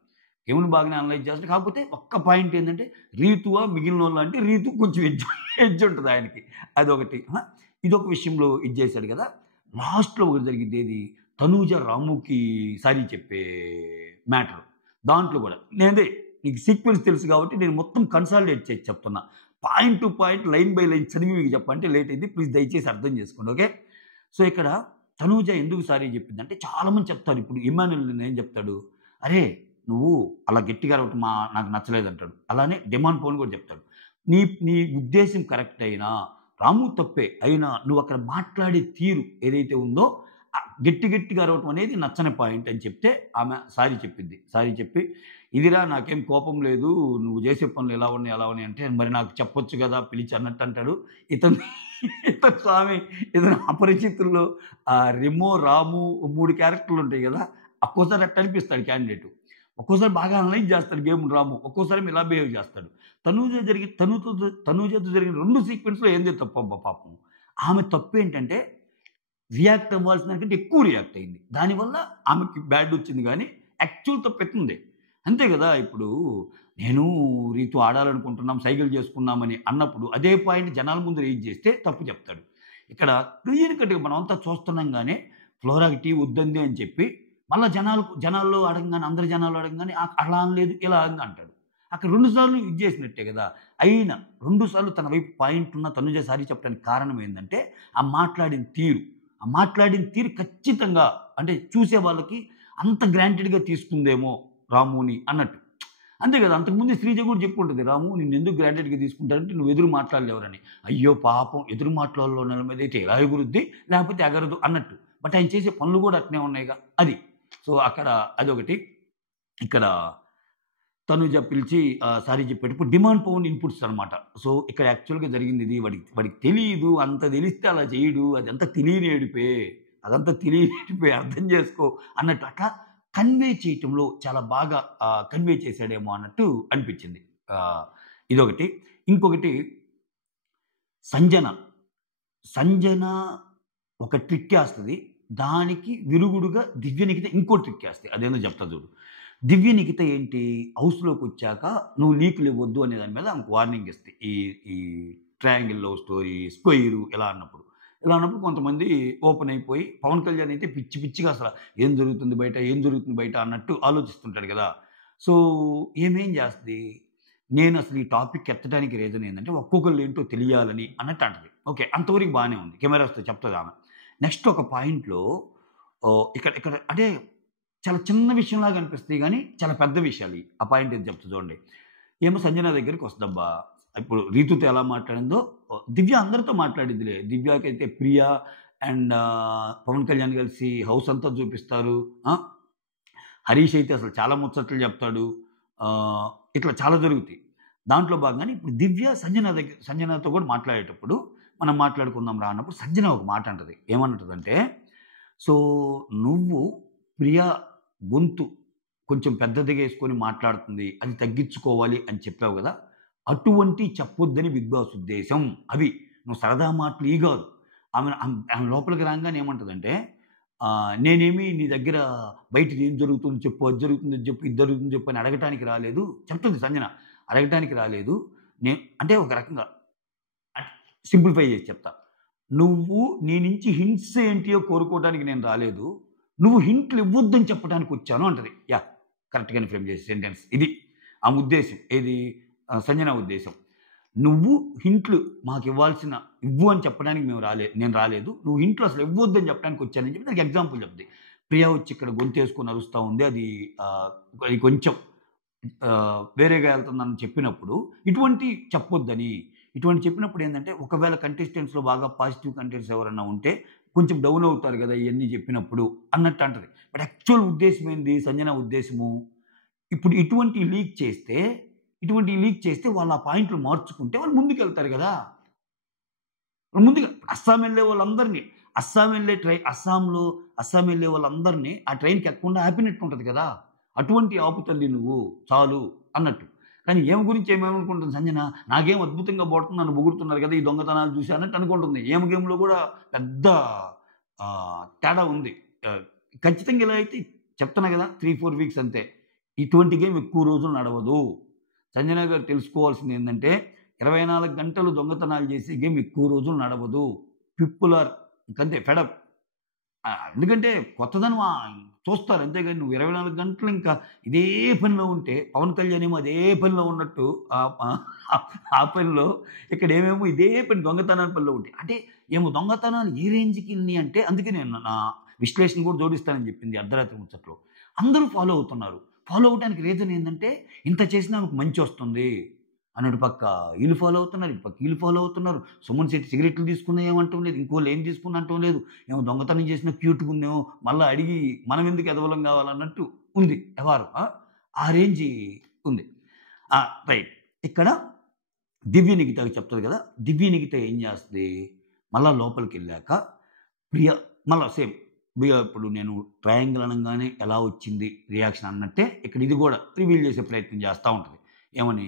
కాకపోతే ఒక్క పాయింట్ ఏంటంటే రీతువా మిగిలిన వాళ్ళు అంటే రీతు కొంచెం ఎడ్జ్ ఉంటుంది ఆయనకి, అదొకటి. ఇదొక విషయంలో ఇది చేశాడు కదా. లాస్ట్లో ఒకటి జరిగింది, ఏది తనూజ రాముకి సారీ చెప్పే మ్యాటర్. దాంట్లో కూడా నీకు సీక్వెన్స్ తెలుసు కాబట్టి నేను మొత్తం కన్సాలిడేట్ చేసి చెప్తున్నా, point to point line by line చదివి మీకు చెప్పంటే లేట్ అయింది, ప్లీజ్ దయచేసి అర్థం చేసుకోండి. ఓకే, సో ఇక్కడ తనూజ ఎందుకు సారీ చెప్పిందంటే చాలామంది చెప్తారు. ఇప్పుడు ఇమాన్యుల్ ఏం చెప్తాడు, అరే నువ్వు అలా గట్టిగా అరవటం నాకు నచ్చలేదు అంటాడు. అలానే డిమాండ్ పవన్ కూడా చెప్తాడు, నీ ఉద్దేశం కరెక్ట్ అయినా రాము తప్పే అయినా నువ్వు అక్కడ మాట్లాడే తీరు ఏదైతే ఉందో గట్టిగా అరవటం అనేది నచ్చని పాయింట్ అని చెప్తే ఆమె సారీ చెప్పి ఇదిరా నాకేం కోపం లేదు, నువ్వు చేసే పనులు ఎలా ఉన్నాయి అంటే మరి నాకు చెప్పొచ్చు కదా పిలిచి అన్నట్టు అంటాడు. ఇతను స్వామి ఇతను అపరిచితుల్లో రెమో రాము 3 క్యారెక్టర్లు ఉంటాయి కదా, ఒక్కోసారి అట్ట అనిపిస్తాడు క్యాండిడేట్, ఒక్కోసారి బాగా అనలైజ్ చేస్తాడు గేమ్ రాము, ఒక్కోసారి ఇలా బిహేవ్ చేస్తాడు. తనూజతో జరిగిన 2 సీక్వెన్స్లో ఏంది తప్పబ్బా పాపం. ఆమె తప్పు ఏంటంటే రియాక్ట్ అవ్వాల్సిన కంటే ఎక్కువ రియాక్ట్ అయింది, దానివల్ల ఆమెకి బ్యాడ్ వచ్చింది. కానీ యాక్చువల్ తప్పు ఎత్తుంది అంతే కదా. ఇప్పుడు నేను రీతు ఆడాలనుకుంటున్నాం సైకిల్ చేసుకున్నామని అన్నప్పుడు అదే పాయింట్ జనాల ముందు రీచ్ చేస్తే తప్పు చెప్తాడు. ఇక్కడ క్లియర్ కట్గా మనం అంతా చూస్తున్నాం కానీ ఫ్లోరాకి టీ వద్దంది అని చెప్పి మళ్ళీ జనాల్లో అడగగానే అందరి జనాలు అడగగానే అలా అనలేదు ఇలా అంటాడు. అక్కడ 2 సార్లు ఇది చేసినట్టే కదా. అయినా 2 సార్లు తన వైపు పాయింట్ ఉన్న తనుజ సారీ చెప్పడానికి కారణం ఏంటంటే ఆ మాట్లాడిన తీరు ఖచ్చితంగా అంటే చూసే వాళ్ళకి అంత గ్రాంటెడ్గా తీసుకుందేమో రాముని అన్నట్టు. అంతే కదా, అంతకుముందు శ్రీజ కూడా చెప్పుకుంటుంది, రాము నిన్ను ఎందుకు గ్రాంటెడ్గా తీసుకుంటారంటే నువ్వు ఎదురు మాట్లాడలేవరని. అయ్యో పాపం, ఎదురు మాట్లాడలో నెల మీద అయితే ఎలా ఎగురుద్ది, లేకపోతే ఎగరదు అన్నట్టు. బట్ ఆయన చేసే పనులు కూడా అట్నే ఉన్నాయిగా, అది. సో అక్కడ అదొకటి. ఇక్కడ తనుజ పిలిచి సారీ చెప్పేటప్పుడు డిమాండ్ పవన్ ఇన్పుట్స్ అనమాట. సో ఇక్కడ యాక్చువల్గా జరిగింది ఇది, వాడికి తెలియదు, అంత తెలిస్తే అలా చేయడు, అదంతా తెలియని ఏడిపే, అదంతా తెలియని ఏడిపే, అర్థం చేసుకో అన్నట్టు అట్లా కన్వే చేయటంలో చాలా బాగా కన్వే చేశాడేమో అన్నట్టు అనిపించింది. ఇదొకటి. ఇంకొకటి సంజన. సంజన ఒక ట్రిక్ వేస్తుంది, దానికి విరుగుడుగా దివ్యనికిత ఇంకో ట్రిక్ వేస్తాయి. అదేందో చెప్తా చూడు. దివ్యనికిత ఏంటి, హౌస్లోకి వచ్చాక నువ్వు లీకులు ఇవ్వద్దు అనే దాని మీద ఆమెకు వార్నింగ్ ఇస్తాయి. ఈ ట్రయాంగిల్ లవ్ స్టోరీ, స్క్వేరు ఇలా అన్నప్పుడు కొంతమంది ఓపెన్ అయిపోయి, పవన్ కళ్యాణ్ అయితే పిచ్చి పిచ్చిగా అసలు ఏం జరుగుతుంది బయట అన్నట్టు ఆలోచిస్తుంటాడు కదా. సో ఏమేం చేస్తుంది, నేను అసలు ఈ టాపిక్ ఎత్తడానికి రీజన్ ఏంటంటే ఒక్కొక్కరు ఏంటో తెలియాలని అన్నట్టు అంటది. ఓకే, అంతవరకు బాగానే ఉంది, కెమెరాస్తో చెప్తుంది ఆమె. నెక్స్ట్ ఒక పాయింట్లో ఇక్కడ అంటే చాలా చిన్న విషయంలాగా అనిపిస్తాయి కానీ చాలా పెద్ద విషయాలు. ఆ పాయింట్ ఏది చెప్తా చూడండి. ఏమో సంజన దగ్గరికి వస్తుందబ్బా, ఇప్పుడు రీతుతో ఎలా మాట్లాడిందో దివ్య అందరితో మాట్లాడిద్దిలే. దివ్యకైతే ప్రియా అండ్ పవన్ కళ్యాణ్ కలిసి హౌస్ అంతా చూపిస్తారు. హరీష్ అయితే అసలు చాలా ముచ్చట్లు చెప్తాడు. ఇట్లా చాలా జరుగుతాయి. దాంట్లో భాగంగానే ఇప్పుడు దివ్య సంజనతో కూడా మాట్లాడేటప్పుడు మనం మాట్లాడుకుందాం రా అన్నప్పుడు సంజన ఒక మాట అంటది. ఏమంటుందంటే, సో నువ్వు ప్రియా గొంతు కొంచెం పెద్దదిగా వేసుకొని మాట్లాడుతుంది, అది తగ్గించుకోవాలి అని చెప్పావు కదా, అటువంటి చెప్పొద్దని బిగ్ బాస్ ఉద్దేశం. అవి నువ్వు సరదా మాటలు ఈ కాదు. ఆమె లోపలికి రాగానే ఏమంటుందంటే, నేనేమి నీ దగ్గర బయటది ఏం జరుగుతుంది చెప్పు, అది జరుగుతుంది చెప్పు, ఇది జరుగుతుంది చెప్పు అని అడగటానికి రాలేదు చెప్తుంది సంజన. అడగటానికి రాలేదు అంటే ఒక రకంగా సింప్లిఫై చేసి చెప్తా, నువ్వు నీ నుంచి హింట్స్ ఏంటియో కోరుకోవడానికి నేను రాలేదు, నువ్వు హింట్లు ఇవ్వద్దని చెప్పడానికి వచ్చాను అంటది. యా, కరెక్ట్గానే ఫ్రేమ్ చేసే సెంటెన్స్ ఇది. ఆ ఉద్దేశం ఏది, సంజన ఉద్దేశం, నువ్వు హింట్లు మాకు ఇవ్వు అని చెప్పడానికి నేను రాలేదు, నువ్వు హింట్లు అసలు ఇవ్వద్దని చెప్పడానికి వచ్చానని చెప్పి నాకు ఎగ్జాంపుల్ చెప్తుంది. ప్రియా వచ్చి ఇక్కడ గొంతేసుకొని అరుస్తూ ఉంది, అది కొంచెం వేరేగా వెళ్తుందని చెప్పినప్పుడు ఇటువంటి చెప్పినప్పుడు ఏంటంటే, ఒకవేళ కంటెస్టెంట్స్లో బాగా పాజిటివ్ కంటెంట్స్ ఎవరన్నా ఉంటే కొంచెం డౌన్ అవుతారు కదా ఇవన్నీ చెప్పినప్పుడు అన్నట్టు అంటది. బట్ యాక్చువల్ ఉద్దేశం ఏంది, సంజన ఉద్దేశము, ఇప్పుడు ఇటువంటి లీక్ చేస్తే వాళ్ళు ఆ పాయింట్లు మార్చుకుంటే వాళ్ళు ముందుకు వెళ్తారు కదా. ముందుగా అస్సాం వెళ్ళే వాళ్ళందరినీ అస్సాం వెళ్ళే వాళ్ళందరినీ ఆ ట్రైన్కి ఎక్కకుండా ఆపినట్టు ఉంటుంది కదా. అటువంటి ఆపుతల్లి నువ్వు చాలు అన్నట్టు. కానీ ఏమి గురించి ఏమేమనుకుంటుంది సంజన, నాకేం అద్భుతంగా పోతుంది, నన్ను పొగుడుతున్నారు కదా, ఈ దొంగతనాలు చూసి అన్నట్టు అనుకుంటుంది. గేమ్లో కూడా పెద్ద తేడా ఉంది. ఖచ్చితంగా ఇలా అయితే చెప్తున్నా కదా, 3-4 వీక్స్ అంతే. ఇటువంటి గేమ్ ఎక్కువ రోజులు నడవదు. సంజన గారు తెలుసుకోవాల్సింది ఏంటంటే, 24 గంటలు దొంగతనాలు చేసే గేమ్ ఎక్కువ రోజులు నడవదు. పీపుల్ ఆర్ ఇంకంతే ఫెడప్. ఎందుకంటే కొత్తదనం చూస్తారు, అంతేగాని నువ్వు 24 గంటలు ఇంకా ఇదే పనిలో ఉంటే, పవన్ కళ్యాణ్ ఏమో అదే పనిలో ఉన్నట్టు ఆ పనిలో, ఇక్కడ ఏమేమో ఇదే పని దొంగతనాల పనిలో ఉంటాయి. అంటే ఏమో దొంగతనాలు ఏ రేంజ్కి అంటే, అందుకే నేను నా విశ్లేషణ కూడా జోడిస్తానని చెప్పింది అర్ధరాత్రి ముచ్చట్లో. అందరూ ఫాలో అవుతున్నారు. ఫాలో అవడానికి రీజన్ ఏంటంటే, ఇంత చేసినా నాకు మంచి వస్తుంది అన్నట్టు. పక్క వీళ్ళు ఫాలో అవుతున్నారు, ఇటు పక్క వీళ్ళు ఫాలో అవుతున్నారు. సుమన్ శెట్టి సిగరెట్లు తీసుకున్నా ఏమంటాం లేదు, ఇంకోళ్ళు ఏం తీసుకున్నా అంటాం లేదు, ఏమో దొంగతనం చేసినా క్యూట్గా ఉందేమో, మళ్ళీ అడిగి మనం ఎందుకు ఎదవలం కావాలన్నట్టు ఉంది వ్యవహారం. ఆ రేంజ్ ఉంది. రైట్. ఇక్కడ దివ్య నిగితకి చెప్తుంది కదా, దివ్య నిగిత ఏం చేస్తుంది, మళ్ళీ లోపలికి వెళ్ళాక ప్రియ మళ్ళీ సేమ్ ఇప్పుడు నేను ట్రయాంగిల్ అనగానే ఎలా వచ్చింది రియాక్షన్ అన్నట్టే ఇక్కడ ఇది కూడా రివీల్ చేసే ప్రయత్నం చేస్తూ ఉంటుంది. ఏమని,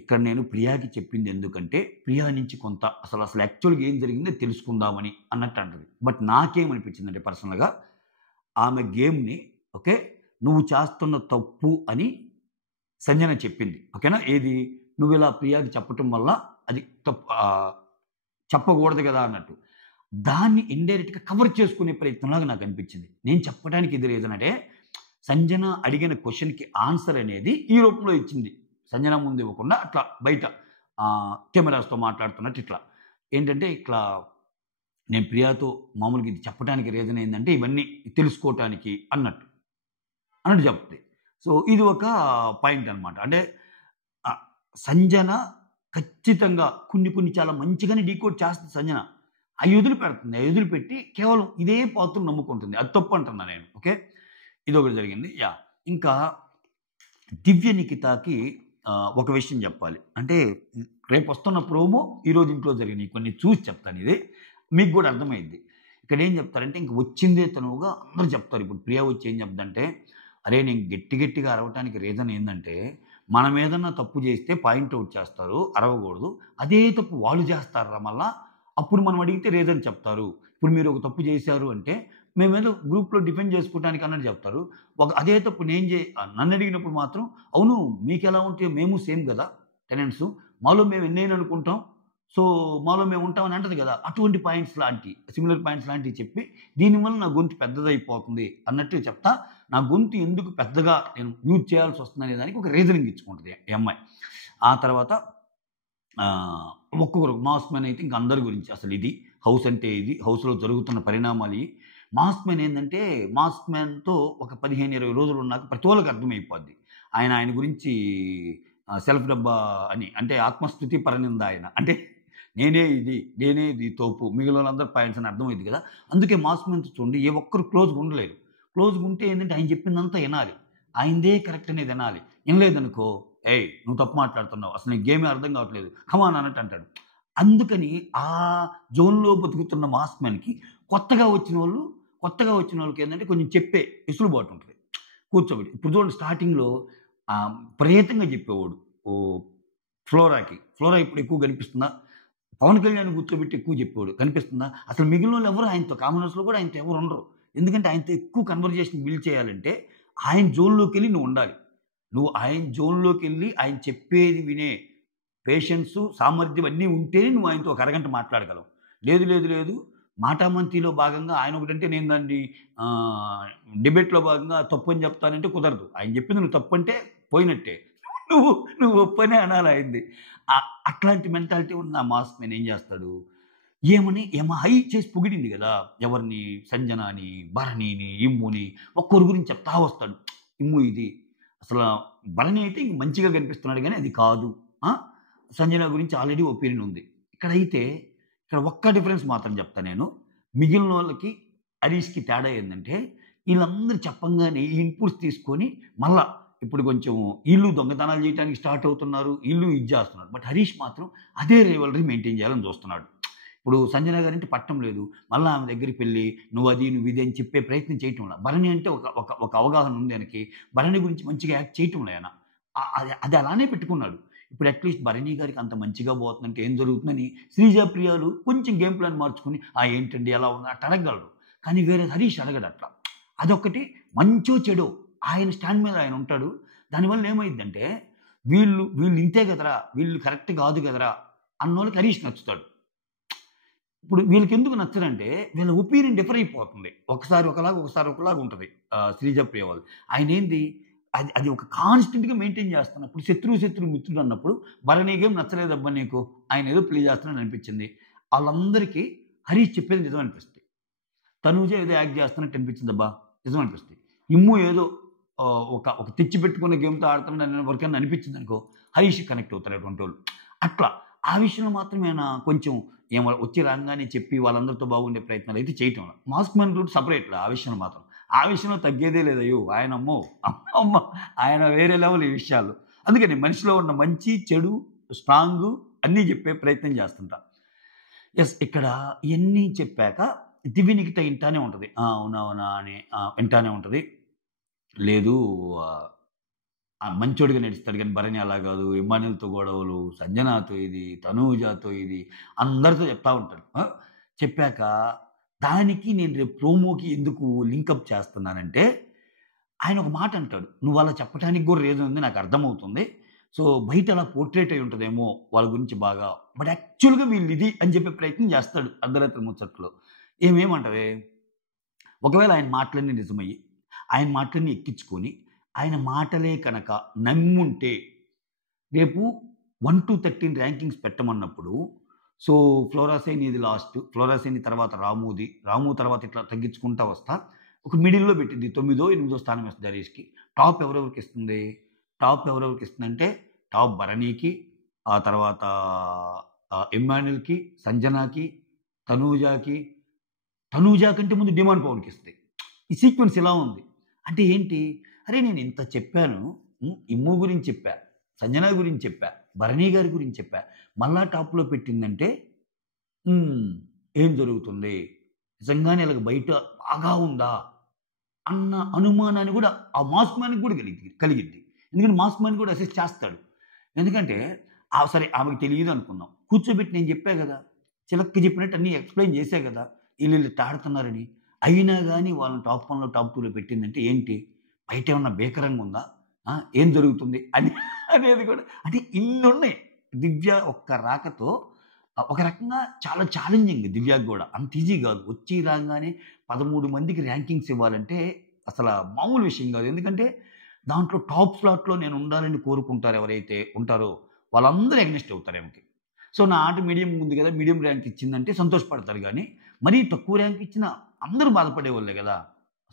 ఇక్కడ నేను ప్రియాకి చెప్పింది ఎందుకంటే, ప్రియా నుంచి కొంత అసలు యాక్చువల్గా ఏం జరిగిందో తెలుసుకుందామని అన్నట్టు అంటుంది. బట్ నాకేమనిపించిందంటే పర్సనల్గా, ఆమె గేమ్ని ఓకే నువ్వు చేస్తున్న తప్పు అని సంజన చెప్పింది. ఓకేనా, ఏది నువ్వు ఇలా ప్రియాకి చెప్పటం వల్ల అది తప్పు, చెప్పకూడదు కదా అన్నట్టు. దాన్ని ఇండైరెక్ట్గా కవర్ చేసుకునే ప్రయత్నంలాగా నాకు అనిపించింది. నేను చెప్పడానికి ఇది రీజన్ అంటే, సంజన అడిగిన క్వశ్చన్కి ఆన్సర్ అనేది ఈ రూపంలో ఇచ్చింది. సంజన ముందు ఇవ్వకుండా అట్లా బయట కెమెరాస్తో మాట్లాడుతున్నట్టు ఇట్లా ఏంటంటే, ఇట్లా నేను ప్రియాతో మామూలుగా ఇది చెప్పడానికి రీజన్ ఏంటంటే ఇవన్నీ తెలుసుకోవటానికి అన్నట్టు. అన్నట్టు చెప్తుంది. సో, ఇది ఒక పాయింట్ అనమాట. అంటే సంజన ఖచ్చితంగా కొన్ని కొన్ని చాలా మంచిగానే డీకోడ్ చేస్తుంది సంజన. అయి వదిలిపెడుతుంది. అయి వదిలిపెట్టి కేవలం ఇదే పాత్రను నమ్ముకుంటుంది. అది తప్పు అంటున్నా నేను. ఓకే. ఇదొకటి జరిగింది. యాహ్! ఇంకా దివ్య నిఖితకి ఒక విషయం చెప్పాలి. అంటే రేపొస్తున్న ప్రోమో ఈరోజు ఇంట్లో జరిగినయి కొన్ని చూసి చెప్తాను ఇది. మీకు గూడా అర్థమైద్ది. ఇక్కడేం చెప్తారంటే ఇంక వచ్చిందే తనువుగా అందరూ చెప్తారు. ఇప్పుడు ప్రియా వచ్చి ఏం చెప్దంటే, "అరే! నేను గట్టి గట్టిగా అరవటానికి రీజన్ ఏందంటే, మనం ఏదన్నా తప్పు చేస్తే పాయింట్ ఔట్ చేస్తారు. అరవకూడదు. అదే తప్పు వాళ్ళు చేస్తార్రా మళ్ళా. అప్పుడు మనం అడిగితే రీజన్ చెప్తారు. ఇప్పుడు మీరు ఒక తప్పు చేశారు అంటే, మేమేదో గ్రూప్‌లో డిఫెండ్ చేసుకోవటానికి అన్నట్టు చెప్తారు. అదే తప్పు నన్నడిగినప్పుడు మాత్రం, అవును మీకెలా ఉంటే మేము సేమ్ గదా! టెనెంట్సు. మాలో మేము ఎన్నైనా అనుకుంటాం. సో, మాలో మేము ఉంటామని అంటది గదా! అటువంటి పాయింట్స్ లాంటి, సిమిలర్ పాయింట్స్ లాంటివి చెప్పి, దీనివల్ల నా గొంతు పెద్దదయిపోతుంది అన్నట్టు చెప్తా. నా గొంతు ఎందుకు పెద్దగా నేను యూజ్ చేయాల్సొస్తుందనే దానికి ఒక రీజనింగ్ ఇచ్చుకుంటది ఈ అమ్మాయి. ఆ తర్వాత ఒక్కొక్కరు మాస్ మ్యాన్ అయితే ఇంక అందరి గురించి అసలిది. హౌస్ అంటే ఇది. హౌస్‌లో జరుగుతున్న పరిణామాలియి. మాస్ మ్యాన్ ఏందంటే, మాస్ మ్యాన్‌తో ఒక 15, 20 రోజులున్నాక ప్రతి వాళ్ళకి అర్థమైపోద్ది. ఆయన గురించి సెల్ఫ్ డబ్బా అని. అంటే ఆత్మస్తుతి పరనింద ఆయన. అంటే నేనే ఇది తోపు. మిగిలినోళ్ళందరూ పాయింట్స్ అని అర్థమైద్ది గదా! అందుకే మాస్ మ్యాన్‌తో చూడండి ఏ ఒక్కరు క్లోజ్‌గా ఉండలేరు. క్లోజ్‌గా ఉంటే ఏందంటే ఆయన చెప్పిందంతా ఇనాలి. ఆయనదే కరెక్ట్ అనేది ఇనాలి. ఇనలేదనుకో, "ఏయ్! నువ్వు తప్పు మాట్లాడుతున్నావు. అసలు నీకు గేమే అర్థం కావట్లేదు. కమాన్" అన్నట్టు అంటాడు. అందుకని ఆ జోన్‌లో బతుకుతున్న మాస్ మ్యాన్‌కి కొత్తగా వచ్చినోళ్ళకేందంటే కొంచెం చెప్పే వెసులుబాటు ఉంటది. కూర్చోబెట్టి. ఇప్పుడు చూడండి స్టార్టింగ్‌లో విపరీతంగా చెప్పేవాడు. ఓహ్! ఫ్లోరా ఇప్పుడు ఎక్కువ కనిపిస్తుందా? పవన్ కళ్యాణ్‌ని కూర్చోబెట్టి ఎక్కువ చెప్పేవాడు. కనిపిస్తుందా? అసలు మిగిలినోళ్ళు ఎవరు ఆయనతో కామనర్స్‌లో కూడా ఆయనతో ఎవరు ఉండరు. ఎందుకంటే ఆయనతో ఎక్కువ కన్వర్జేషన్ బిల్డ్ చేయాలంటే ఆయన జోన్‌లోకెళ్ళి నువ్వుండాలి. నువ్వు ఆయన జోన్‌లోకెళ్ళి ఆయన చెప్పేది వినే పేషెన్సు, సామర్థ్యం అన్నీ ఉంటేనే నువ్వు ఆయనతో ఒక అరగంట మాట్లాడగలవు. లేదు. మాటామంతిలో భాగంగా ఆయన ఒకటంటే నేను దాన్ని ఆహ్, డిబేట్‌లో భాగంగా తప్పని చెప్తానంటే కుదరదు. ఆయన చెప్పింది నువ్వు తప్పంటే పోయినట్టే. నువ్వు నువ్వు ఒప్పనే అనాలి ఆయనది. అట్లాంటి మెంటాలిటీ ఉన్న మాస్ మ్యాన్ ఏం చేస్తాడు? ఏమో హై చేసి పొగిడింది గదా! ఎవరిని? సంజనాని, భరణిని, ఇమ్ముని ఒక్కొరి గురించి చెప్తా వస్తాడు. ఇమ్ము ఇది. అసల భరణి అయితే ఇంక మంచిగా కనిపిస్తున్నాడు గానీ అది కాదు. ఆ! సంజన గురించి ఆల్రెడీ ఒపీనియన్ ఉంది. ఇక్కడ ఒక్క డిఫరెన్స్ మాత్రం చెప్తా నేను. మిగిలినోళ్ళకి, హరీష్‌కి తేడా ఏందంటే, ఈళ్ళందరూ చెప్పంగానే ఈ ఇన్‌పుట్స్ తీసుకొని మళ్ళా ఇప్పుడు కొంచెం ఈళ్ళు దొంగతనాలు చేయటానికి స్టార్ట్ అవుతున్నారు. ఈళ్ళు ఇది చేస్తున్నారు. బట్ హరీష్ మాత్రం అదే రైవల్రీ మెయింటైన్ చేయాలని చూస్తున్నాడు. ఇప్పుడు సంజన గారంటే పట్టం లేదు. మళ్ళా ఆమె దగ్గరికెళ్ళి నువ్విది అని చెప్పే ప్రయత్నం చేయటంలా. భరణి అంటే ఒక ఒక ఒక అవగాహన ఉంది ఆయనకి. భరణి గురించి మంచిగా యాక్ట్ చేయటంలే ఆయన. అది అలానే పెట్టుకున్నాడు. ఇప్పుడు అట్‌లీస్ట్ భరణి గారికి అంత మంచిగా పోతుందంటే ఏం జరుగుతుందని శ్రీజ, ప్రియాలు కొంచెం గేమ్ ప్లాన్ మార్చుకొని ఏంటండి ఎలా ఉంది అట్ట అడగగలరు. కానీ వేరే హరీష్ అడగడట్లా. అదొక్కటి మంచో చెడో ఆయన స్టాండ్ మీద ఆయన ఉంటాడు. దానివల్ల ఏమైద్దంటే వీళ్ళు ఇంతే కదరా! వీళ్ళు కరెక్ట్ కాదు కదరా! అన్నోళ్ళకి హరీష్ నచ్చుతాడు. ఇప్పుడు వీళ్ళకెందుకు నచ్చదంటే, వీళ్ళ ఒపీనియన్ డిఫర్ అయిపోతుంది. ఒకసారి ఒకలాగా ఉంటది. శ్రీజ ప్రియ వాళ్ళది. ఆయనేంది అది ఒక కాన్స్టెంట్‌గా మెయింటైన్ చేస్తున్నప్పుడు శత్రువు మిత్రుడు అన్నప్పుడు భరణికేం నచ్చలేదబ్బా నీకు. ఆయనేదో ప్లే చేస్తున్నాడని అనిపించింది. ఆళ్ళందరికీ హరీష్ చెప్పేది నిజం అనిపిస్తది. తనూజ ఏదో యాక్ట్ చేస్తున్నట్టు అనిపించిందబ్బా! నిజం అనిపిస్తది. ఇమ్ము ఏదో ఒక తెచ్చి పెట్టుకున్న గేమ్‌తో ఆడుతున్నాడని ఎవరికైనా అనిపించిందనుకో, హరీష్‌కి కనెక్ట్ అవుతారు అటువంటోళ్ళు. అట్లా. ఆ విషయంలో మాత్రం ఆయన కొంచెం వచ్చి రాంగానే చెప్పి వాళ్ళందరితో బాగుండే ప్రయత్నాలయితే చేయటంలా. మాస్క్ మ్యాన్ రూట్ సెపరేట్‌లే ఆ విషయంలో మాత్రం. ఆ విషయంలో తగ్గేదే లేదయ్యో! ఆయనమ్మో! అమ్మ! ఆయన వేరే లెవెల్ ఈ విషయాల్లో. అందుకని మనిషిలో ఉన్న మంచి, చెడు, స్ట్రాంగు అన్నీ చెప్పే ప్రయత్నం చేస్తుంటా. ఇక్కడ ఇయన్నీ చెప్పాక దివ్య నిఖిత ఇంటానే ఉంటది. అవునా అని వింటానే ఉంటది. లేదు ఆహ్, మంచోడిగా నడుస్తాడు గానీ భరణి అలా గాదు. ఇమ్మాన్యుల్‌తో గొడవలు, సంజనాతో ఇది, తనూజతో ఇది అందరితో చెప్తా ఉంటాడు. చెప్పాక దానికి నేను రేపు ప్రోమోకి ఎందుకు లింకప్ చేస్తున్నానంటే, ఆయన ఒక మాట అంటాడు. "నువ్వలా చెప్పటానికి గూడా రీజన్ ఉంది నాకర్థమవుతుంది. సో, బయట అలా పోర్ట్రేట్ అయ్యి ఉంటదేమో వాళ్ళ గురించి బాగా. బట్ యాక్చువల్‌గా వీళ్ళిది" అని చెప్పే ప్రయత్నం చేస్తాడు అర్ధరాత్రి ముచ్చట్లో. ఏమేమంటది? ఒకవేళ ఆయన మాటలన్నీ నిజమయ్యి, ఆయన మాటలన్నీ ఎక్కించుకొని, ఆయన మాటలే కనుక నమ్ముంటే, రేపు 1-13 ర్యాంకింగ్స్ పెట్టమన్నప్పుడు, సో, ఫ్లోరా సేన్ ఇది లాస్ట్. ఫ్లోరా సేన్ తర్వాత రాము తర్వాత ఇట్లా తగ్గించుకుంటా వస్తా. ఒక మిడిల్‌లో పెట్టిద్ది. 9 8 స్థానం ఇస్తది హరీష్‌కి. టాప్ ఎవరెవరికి ఇస్తుంది? టాప్ ఎవరెవరికి ఇస్తుందంటే టాప్ భరణికి, ఆ తర్వాత ఇమ్మాన్యుల్‌కి, సంజనాకి, తనూజాకి, తనూజ కంటే ముందు డిమాండ్ పవన్‌కిస్తది. ఈ సీక్వెన్స్ ఇలా ఉంది. అంటే ఏంటి? అరే! నేను ఇంత చెప్పాను. ఇమ్ము గురించి చెప్పా. సంజన గురించి చెప్పా. భరణి గారి గురించి చెప్పా. మళ్ళా టాప్‌లో పెట్టిందంటే హ్మ్. ఏం జరుగుతుంది? నిజంగానే ఈళ్ళకి బయట బాగా ఉందా? అన్న అనుమానాన్ని గూడా ఆ మాస్క్ మ్యాన్‌కి గూడా కలిగిద్ది. ఎందుకంటే మాస్క్ మ్యాన్ కూడా అసెస్ చేస్తాడు. ఎందుకంటే సరే ఆమెకు తెలీదు అనుకుందాం. కూర్చోబెట్టి నేను చెప్పా గదా! చిలక్కి చెప్పినట్టు అన్నీ ఎక్స్‌ప్లెయిన్ చేశా గదా! ఈళ్ళీళ్ళు ఇట్ట ఆడుతున్నారని. అయినా గాని వాళ్ళని టాప్ 1లో, టాప్ 2లో పెట్టిందంటే ఏంటి? బయటేమన్నా భీకరంగా ఉందా? ఏం జరుగుతుంది? అని అనేది కూడా అంటే ఇన్నున్నాయి. దివ్య ఒక్క రాకతో ఒక రకంగా చాలా ఛాలెంజింగ్ దివ్యకి గూడా. అంత ఈజీ గాదు. వచ్చి రాంగానే 13 మందికి ర్యాంకింగ్స్ ఇవ్వాలంటే అసల మామూలు విషయం గాదు. ఎందుకంటే దాంట్లో టాప్ స్లాట్‌లో నేను ఉండాలని కోరుకుంటారు ఎవరైతే ఉంటారో వాళ్ళందరూ ఎగనెస్ట్ అవుతారు ఆమెకి. సో, నా ఆట మీడియం ఉంది గదా! మీడియం ర్యాంక్ ఇచ్చిందంటే సంతోషపడతారు గానీ, మరీ తక్కువ ర్యాంక్ ఇచ్చినా అందరూ బాధపడేవాళ్ళే గదా!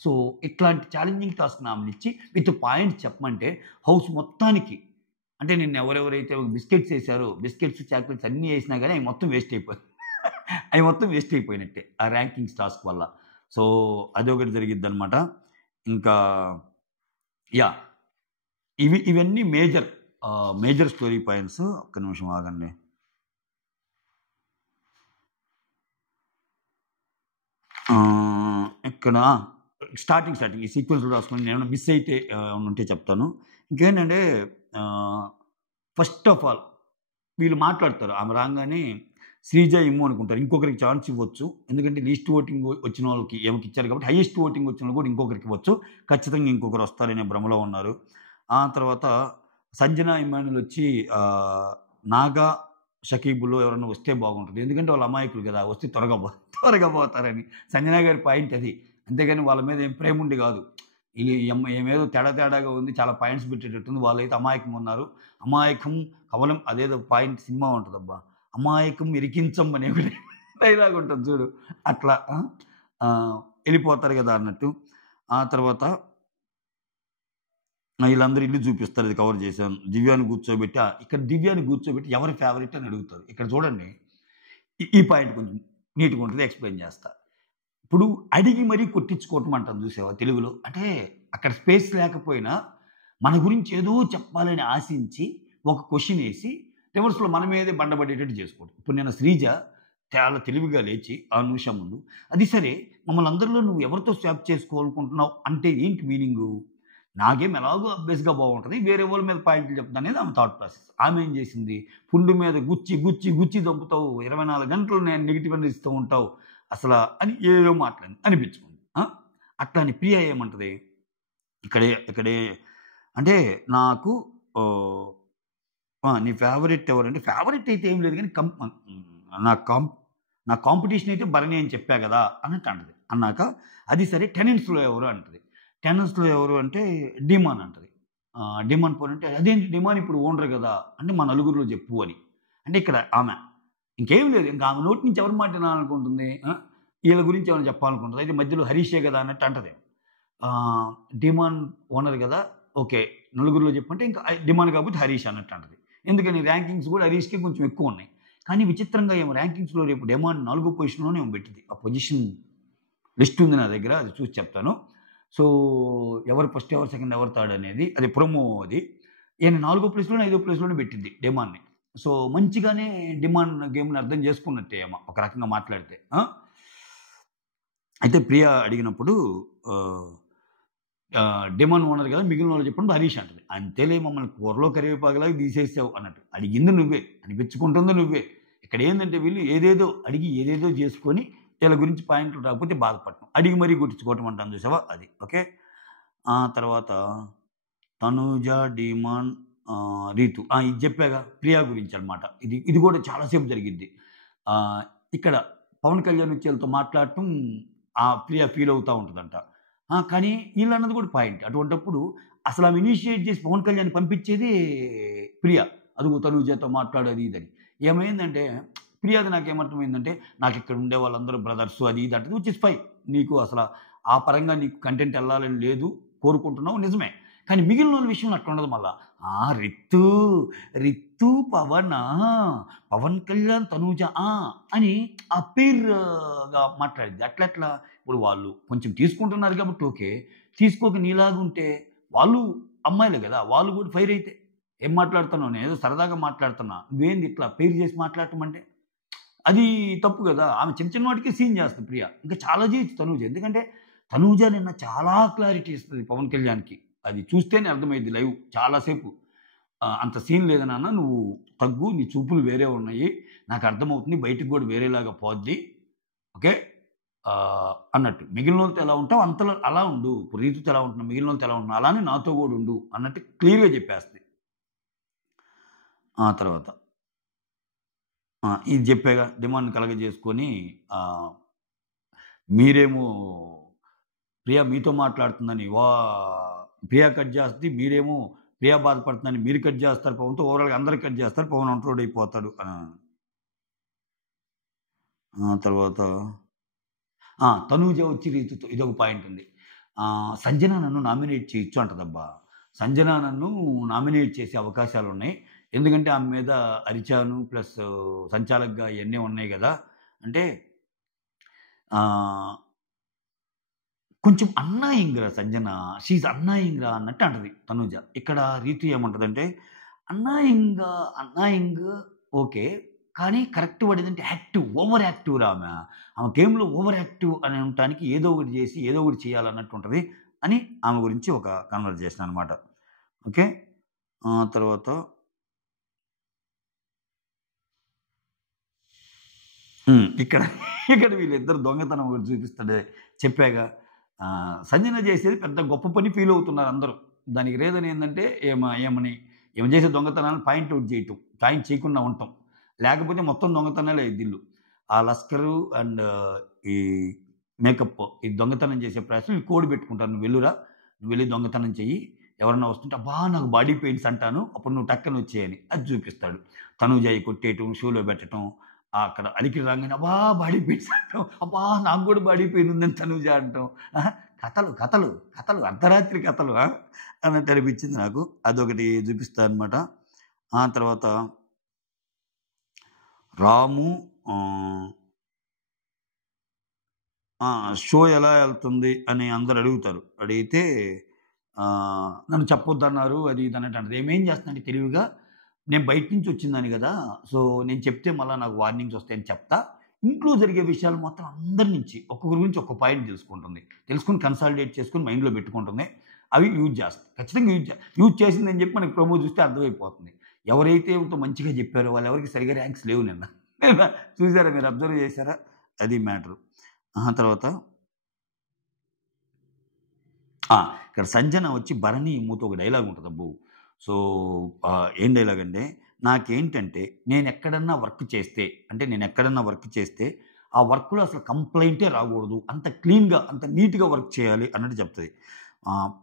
సో, ఇట్లాంటి ఛాలెంజింగ్ టాస్క్‌ని ఆమెనిచ్చి విత్ పాయింట్స్ చెప్పమంటే హౌస్ మొత్తానికి అంటే నిన్న ఎవరెవరైతే బిస్కెట్స్ ఏసారో, బిస్కెట్స్, చాక్లెట్స్ అన్నీ ఏసినా గాని అయి మొత్తం వేస్ట్ అయిపోయాయి. అయి మొత్తం వేస్ట్ అయిపోయినట్టే. ఆ ర్యాంకింగ్స్ టాస్క్ వల్ల. సో, అదొకటి జరిగిద్దనమాట. ఇంకా యాహ్! ఇవన్నీ మేజర్ స్టోరీ పాయింట్స్. ఒక్క నిమిషం ఆగండి. ఇక్కడ స్టార్టింగ్ ఈ సీక్వెన్స్‌లో రాసుకొని నేనేమైనా మిస్ అయితే ఏమన్నా ఉంటే చెప్తాను. ఇంకేంటంటే ఆహ్, ఫస్ట్ ఆఫ్ ఆల్ వీళ్ళు మాట్లాడతారు. ఆమె రాంగానే శ్రీజ, ఇమ్ము అనుకుంటారు. ఇంకొకరికి ఛాన్స్ ఇవ్వచ్చు. ఎందుకంటే లీస్ట్ ఓటింగ్ వచ్చిన వాళ్ళకి ఈమెకిచ్చారు కాబట్టి హైయెస్ట్ ఓటింగ్ వచ్చినోళ్ళు కూడా ఇంకొకరికి ఇవ్వచ్చు. ఖచ్చితంగా ఇంకొకరు వస్తారనే భ్రమలో ఉన్నారు. ఆ తర్వాత సంజన, ఇమ్మాన్యుల్ వచ్చి నాగా, షకీబులో ఎవరన్నా వస్తే బాగుంటది. ఎందుకంటే వాళ్ళు అమాయకులు గదా! వస్తే త్వరగా పోతారని. సంజన గారి పాయింట్ అది. అంతేగాని వాళ్ళ మీద ఏం ప్రేముండి గాదు. ఈమేదో తేడాగా ఉంది. చాలా పాయింట్స్ పెట్టేటట్టుంది. వాళ్ళైతే అమాయకంగా ఉన్నారు. అమాయకం కవలం అదేదో పాయింట్ సినిమా ఉంటదబ్బా! అమాయకం ఇరికించం అనే ఒకటి డైలాగ్ ఉంటది చూడు. అట్లా ఎళ్ళిపోతారు గదా! అన్నట్టు. ఆ తర్వాత ఈళ్ళందరూ ఇల్లు చూపిస్తారు. ఇది కవర్ చేశాను. దివ్యాని కూర్చోబెట్టి ఇక్కడ దివ్యాని కూర్చోబెట్టి ఎవరి ఫేవరెట్ అని అడుగుతారు. ఇక్కడ చూడండి. ఈ పాయింట్ కొంచెం నీట్‌గా ఉంటది. ఎక్స్‌ప్లెయిన్ చేస్తా. ఇప్పుడు అడిగి మరీ కొట్టించుకోవటం అంటాం చూసావా తెలుగులో. అంటే అక్కడ స్పేస్ లేకపోయినా మన గురించి ఏదో చెప్పాలని ఆశించి ఒక క్వెషన్ ఏసి రివర్స్‌లో మన మీదే బండబడేటట్టు చేసుకోవడం. ఇప్పుడు నిన్న శ్రీజ చాలా తెలివిగా లేచి ఆ నిమిషం ముందు, అది సరే మమ్మల్ని అందరిలో నువ్వు ఎవరితో స్వాప్ చేసుకోవాలనుకుంటున్నావు అంటే ఏంటి మీనింగు? నా గేమ్ ఎలాగో ఆబ్వియస్‌గా బాగుంటది. వేరే వాళ్ళ మీద పాయింట్లు చెప్తాననేది ఆమె థాట్ ప్రాసెస్. ఆమె ఏం చేసింది? పుండు మీద గుచ్చి చంపుతావు. 24 గంటలు నేను నెగెటివ్ అనేది ఇస్తూ ఉంటావు. అని ఏవేవో మాటలని అనిపించుకుంది. అట్లా అని ప్రియ ఏమంటది? ఇక్కడే అంటే నాకు ఆహ్, నీ ఫేవరెట్ ఎవరంటే ఫేవరెట్ అయితే ఏం లేదు గానీ నా కాం నా కాంపిటీషన్ అయితే భరణి అని చెప్పా గదా! అన్నట్టు అంటది. అన్నాక అది సరే టెనెంట్స్‌లో ఎవరు అంటది. టెనెంట్స్‌లో ఎవరు అంటే డీమాన్ అంటది. డీమాన్ పోన్ అంటే అదేంటి డీమాన్ ఇప్పుడు ఓనర్ గదా! అంటే మా నలుగురిలో చెప్పు అని. అంటే ఇక్కడ ఆమె ఇంకేం లేదు. ఇంక ఆమె నోటి నుంచి ఎవరి మాట వినాలనుకుంటుంది? ఈళ్ళ గురించి ఏమైనా చెప్పాలనుకుంటదా? అయితే మధ్యలో హరీషే గదా! అన్నట్టు అంటది. డిమాండ్ ఓనర్ గదా! ఓకే. నలుగురిలో చెప్పంటే ఇంకా డిమాండ్ కాకపోతే హరీష్ అన్నట్టు అంటది. ఎందుకని ర్యాంకింగ్స్ గూడా హరీష్‌కి కొంచెం ఎక్కువున్నాయి. కానీ విచిత్రంగా ఏమో ర్యాంకింగ్స్‌లో రేపు డిమాండ్ 4 పొజిషన్‌లోనే ఏమో పెట్టింది. ఆ పొజిషన్ లిస్ట్ ఉంది నా దగ్గర. అది చూసి చెప్తాను. సో, ఎవరు ఫస్ట్, ఎవరు సెకండ్, ఎవరు థర్డ్ అనేది అది ప్రోమో అది. ఈయన 4 ప్లేస్‌లోనో, 5 ప్లేస్‌లోనో పెట్టింది డిమాండ్‌ని. సో, మంచిగానే డిమాండ్ గేమ్‌ని అర్థం చేసుకున్నట్టే ఏమో ఒక రకంగా మాట్లాడితే. అయితే ప్రియ అడిగినప్పుడు ఆహ్ డిమాండ్ ఓనర్ కదా! మిగిలినోళ్ళు చెప్పండి హరీష్ అంటది. అంతేలే మమ్మల్ని కూరలో కరివేపాకులాగా తీసేసావు అన్నట్టు. అడిగింది నువ్వే. అనిపించుకుంటుంది నువ్వే. ఇక్కడేందంటే వీళ్ళు ఏదేదో అడిగి ఏదేదో చేసుకొని ఈళ్ళ గురించి పాయింట్లు రాకపోతే బాధపడటం. అడిగి మరీ కొట్టించుకోవటం అంటాం చూసావా అది. ఓకే. ఆ తర్వాత తనూజ, డీమాన్, రీతు. ఇది చెప్పాగా ప్రియా గురించనమాట. ఇది కూడా చాలా సేపు జరిగిద్ది. ఆహ్, ఇక్కడ పవన్ కళ్యాణ్ వచ్చి ఈళ్ళతో మాట్లాడటం ప్రియ ఫీల్ అవుతా ఉంటదంట. కానీ ఈళ్ళన్నది కూడా పాయింట్. అటువంటప్పుడు అసలామె ఇనిషియేట్ చేసి పవన్ కళ్యాణ్‌ని పంపించేది ప్రియ. అదిగో తనూజతో మాట్లాడు అది ఇదని. ఏమైందంటే ప్రియాది నాకేమర్థమైందంటే నాకిక్కడ ఉండే వాళ్ళందరూ బ్రదర్సు అది ఇది అంటది. Which is fine. నీకు ఆ పరంగా నీకు కంటెంట్ వెళ్ళాలని లేదు కోరుకుంటున్నావు నిజమే. కానీ మిగిలిన వాళ్ళ విషయంలో అట్లా ఉండదు మళ్ళా. రిత్తు, రిత్తు పవనా, పవన్ కళ్యాణ్, తనూజ అని ఆ పేరుగా మాట్లాడిద్ది. అట్లెట్లా? ఇప్పుడు వాళ్ళు కొంచెం తీసుకుంటున్నారు కాబట్టి ఓకే. తీసుకోక నీలాగుంటే వాళ్ళు అమ్మాయిలే గదా! వాళ్ళు గూడా ఫైర్ అయితే, "ఏం మాట్లాడుతున్నావు? నేనేదో సరదాగా మాట్లాడుతున్నా. నువ్వేంది ఇట్లా పేరు చేసి మాట్లాడటం" అంటే అది తప్పు గదా! ఆమె చిన్న చిన్న వాటికి సీన్ చేస్తది ప్రియ. ఇంకా చాలా చేయొచ్చు తనూజ. ఎందుకంటే తనూజ నిన్న చాలా క్లారిటీ ఇస్తది పవన్ కళ్యాణ్‌కి. అది చూస్తేనే అర్థమైద్ది లైవ్ చాలా సేపు. "అంత సీన్ లేదు నాన్న. నువ్వు తగ్గు. నీ చూపులు వేరే ఉన్నాయి. నాకు అర్థమవుతుంది. బయటికి గూడా వేరేలాగా పోద్ది. ఓకే." అన్నట్టు. మిగిలినోళ్ళతో ఎలా ఉంటావో అంతలో అలా ఉండు. ఇప్పుడు రీతుతో ఎలా ఉంటున్నావు, మిగిలినోళ్ళతో ఎలా ఉంటున్నావు, అలానే నాతో గూడా ఉండు అన్నట్టు క్లియర్‌గా చెప్పేస్తది. ఆ తర్వాత ఇది జెప్పాగా డిమాండ్ కలగజేసుకొని ఆహ్, మీరేమో ప్రియ మీతో మాట్లాడుతుందని ప్రియ కట్ జేస్తది. మీరేమో ప్రియ బాధపడుతుందని మీరు కట్ జేస్తారు పవన్‌తో. ఓవరాల్‌గా అందరూ కట్ జేస్తారు. పవన్ ఒంటరివాడైపోతాడు. తర్వాత తనూజ వచ్చి రీతుతో ఇదొక పాయింట్ ఉంది. సంజన నన్ను నామినేట్ చేయొచ్చు అంటదబ్బా! సంజన నన్ను నామినేట్ చేసే అవకాశాలున్నాయి. ఎందుకంటే ఆమె మీద అరిచాను ప్లస్ సంచాలక్‌గా ఇయన్నీ ఉన్నాయి గదా! అంటే ఆహ్, కొంచెం అన్నాయింగ్ రా సంజన. షీ ఈజ్ అన్నాయింగ్ రా అన్నట్టు అంటది తనూజ. ఇక్కడ రీతు ఏమంటదంటే అన్నాయింగా అన్నాయింగ్ ఓకే. కానీ కరెక్ట్ వర్డ్ ఏదంటే యాక్టివ్. ఓవర్ యాక్టివ్ రా ఆమె. ఆమె గేమ్‌లో ఓవర్ యాక్టివ్ అని అనటానికి ఏదో ఒకటి జేసి, ఏదో ఒకటి చేయాలన్నట్టు ఉంటది అని ఆమె గురించి ఒక కన్వర్జేషన్ అనమాట. ఓకే. తర్వాత ఇక్కడ ఇక్కడ వీళ్ళిద్దరు దొంగతనం ఒకటి చూపిస్తాడు. చెప్పాగా. సంజన చేసేది పెద్ద గొప్ప పని ఫీల్ అవుతున్నారు అందరూ. దానికి రీజన్ ఏందంటే ఈమె చేసే దొంగతనాలను పాయింట్ ఔట్ చేయటం. పాయింట్ చేయకుండా ఉండటం. లేకపోతే మొత్తం దొంగతనాలే అయిద్దిల్లు. ఆ లస్కరు అండ్ ఈ మేకప్ ఈ దొంగతనం చేసే ప్రయాసం కోడ్ పెట్టుకుంటారు. "నువ్వెళ్ళురా, నువ్వెళ్లి దొంగతనం చెయ్యి. ఎవరన్నా వస్తుంటే అబ్బా! నాకు బాడీ పెయిన్స్ అంటాను. అప్పుడు నువ్వు టక్కన వచ్చేయని." అది చూపిస్తాడు. తనూజాయి కొట్టేయటం, షూలో పెట్టటం. అక్కడ అలికిడి రాంగానే అబ్బా! బాడీ పెయిన్స్ అంటాం. అబ్బా! నాకు గూడా బాడీ పెయిన్ ఉందని తనూజ అంటాం. కథలు, కథలు, కథలు అర్ధరాత్రి కథలు అన్నట్టు అనిపించింది నాకు. అదొకటి చూపిస్తా అనమాట. తర్వాత రాము ఆహ్, షో ఎలా ఎళ్తుంది అని అందరూ అడుగుతారు. అడిగితే నన్ను చెప్పొద్దన్నారు అది ఇది అన్నట్టు అంటది. ఏమేం చేస్తుందంటే తెలివిగా నేను బయట నుంచి వచ్చిందాన్ని గదా! సో, నేను చెప్తే మళ్ళా నాకు వార్నింగ్స్ వస్తాయని చెప్తా. ఇంట్లో జరిగే విషయాలు మాత్రం అందరి నుంచి ఒక్కొక్కరి గురించి ఒక్కో పాయింట్ తెలుసుకుంటుంది. తెలుసుకొని కన్సాలిడేట్ చేసుకొని మైండ్‌లో పెట్టుకుంటుంది. అవి యూజ్ చేస్తా. ఖచ్చితంగా యూజ్ చేసిందని చెప్పి మనకి ప్రోమో చూస్తే అర్థమైపోతుంది. ఎవరైతే మంచిగా చెప్పారో వాళ్ళెవరికీ సరిగ్గా ర్యాంక్స్ లేవు నిన్న. చూసారా మీరు అబ్జర్వ్ చేసారా? అది మ్యాటరు. తర్వాత ఇక్కడ సంజన వచ్చి భరణి మూతో ఒక డైలాగ్ ఉంటదబ్బో! సో, ఏం డైలాగ్ అంటే, నాకేంటంటే నేనెక్కడన్నా వర్క్ చేస్తే, ఆ వర్క్‌లో అసలు కంప్లెయింటే రాకూడదు. అంత క్లీన్‌గా, అంత నీట్‌గా వర్క్ చేయాలి అన్నట్టు చెప్తది.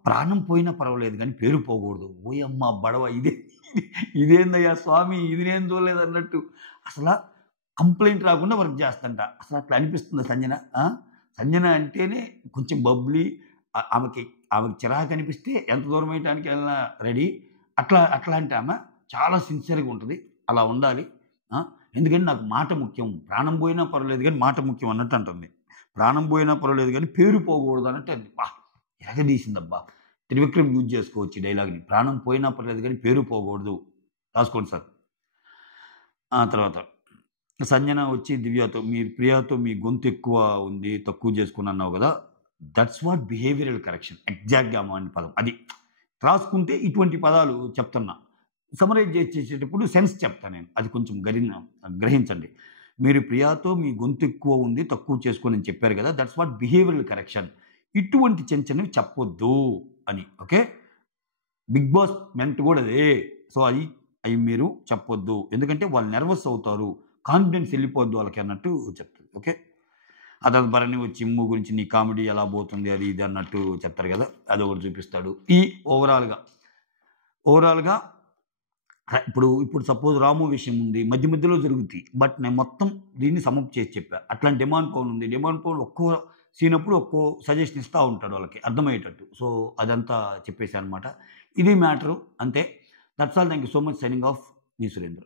ప్రాణం పోయినా పర్వాలేదు గానీ పేరు పోకూడదు. ఓయమ్మ బడవ ఇదేందయ్యా స్వామి ఇది నేను చూడలేదన్నట్టు. అసల కంప్లెయింట్ రాకుండా వర్క్ చేస్తంట. అసలట్లా అనిపిస్తుందా సంజన? సంజన అంటేనే కొంచెం బబ్లీ ఆమెకి చిరాకనిపిస్తే ఎంత దూరం వేయటానికెళ్ళినా రెడీ. అట్లాంటి ఆమె చాలా సిన్సియర్‌గా ఉంటది. అలా ఉండాలి. ఆ! ఎందుకంటే నాకు మాట ముఖ్యం. ప్రాణం పోయినా పర్వాలేదు గానీ మాట ముఖ్యం అన్నట్టు అంటుంది. ప్రాణం పోయినా పర్వాలేదు గానీ పేరు పోకూడదు అన్నట్టు ఎరగదీసిందబ్బా! త్రివిక్రమ్ యూజ్ చేసుకోవచ్చు ఈ డైలాగ్‌ని. ప్రాణం పోయినా పర్లేదు గానీ పేరు పోకూడదు. రాసుకోండి సార్. తర్వాత సంజన వచ్చి దివ్యతో, "మీరు ప్రియాతో మీ గొంతు ఎక్కువ ఉంది, తక్కువ చేసుకున్నాన్నావు గదా! That's what behavioural correction." ఎగ్జాక్ట్‌గా అమ్మ అని పదం. అది. రాసుకుంటే ఇటువంటి పదాలు చెప్తున్నా. సమ్మరైజ్ చేసేటప్పుడు సెన్స్ చెప్తా నేను. అది కొంచెం గ్రహించండి. "మీరు ప్రియాతో మీ గొంతు ఎక్కువ ఉంది, తక్కువ చేసుకోనని చెప్పారు గదా! That's what behavioural correction. ఇటువంటి చిన్న చిన్నవి చెప్పొద్దు" అని. ఓకే. బిగ్ బాస్ మెంట్ గూడా అదే. సో, అయి మీరు చెప్పొద్దు. ఎందుకంటే వాళ్ళు నెర్వస్ అవుతారు. కాన్ఫిడెన్స్ ఎళ్ళిపోద్ది వాళ్ళకి అన్నట్టు చెప్తది. ఓకే. ఆ తర్వాత భరణి వచ్చి ఇమ్ము గురించి నీ కామెడీ ఎలా పోతుంది అది ఇది అన్నట్టు చెప్తారు గదా! అదొకటి చూపిస్తాడు. ఓవరాల్‌గా ఇప్పుడు సపోజ్ రాము విషయం ఉంది. మధ్య మధ్యలో జరుగుతాయి. బట్ నేను మొత్తం దీన్ని సమప్ చేసి చెప్పా. అట్లాంటి డిమాండ్ పవన్ ఉంది. డిమాండ్ పవన్ సీన్ అప్పుడు ఒక్కో సజెషన్ ఇస్తూ ఉంటాడు వాళ్ళకి అర్థమయ్యేటట్టు. సో, అదంతా చెప్పేసా అనమాట. ఇది మ్యాటరు అంతే. That's all. Thank you so much. Signing off. Me Surendra.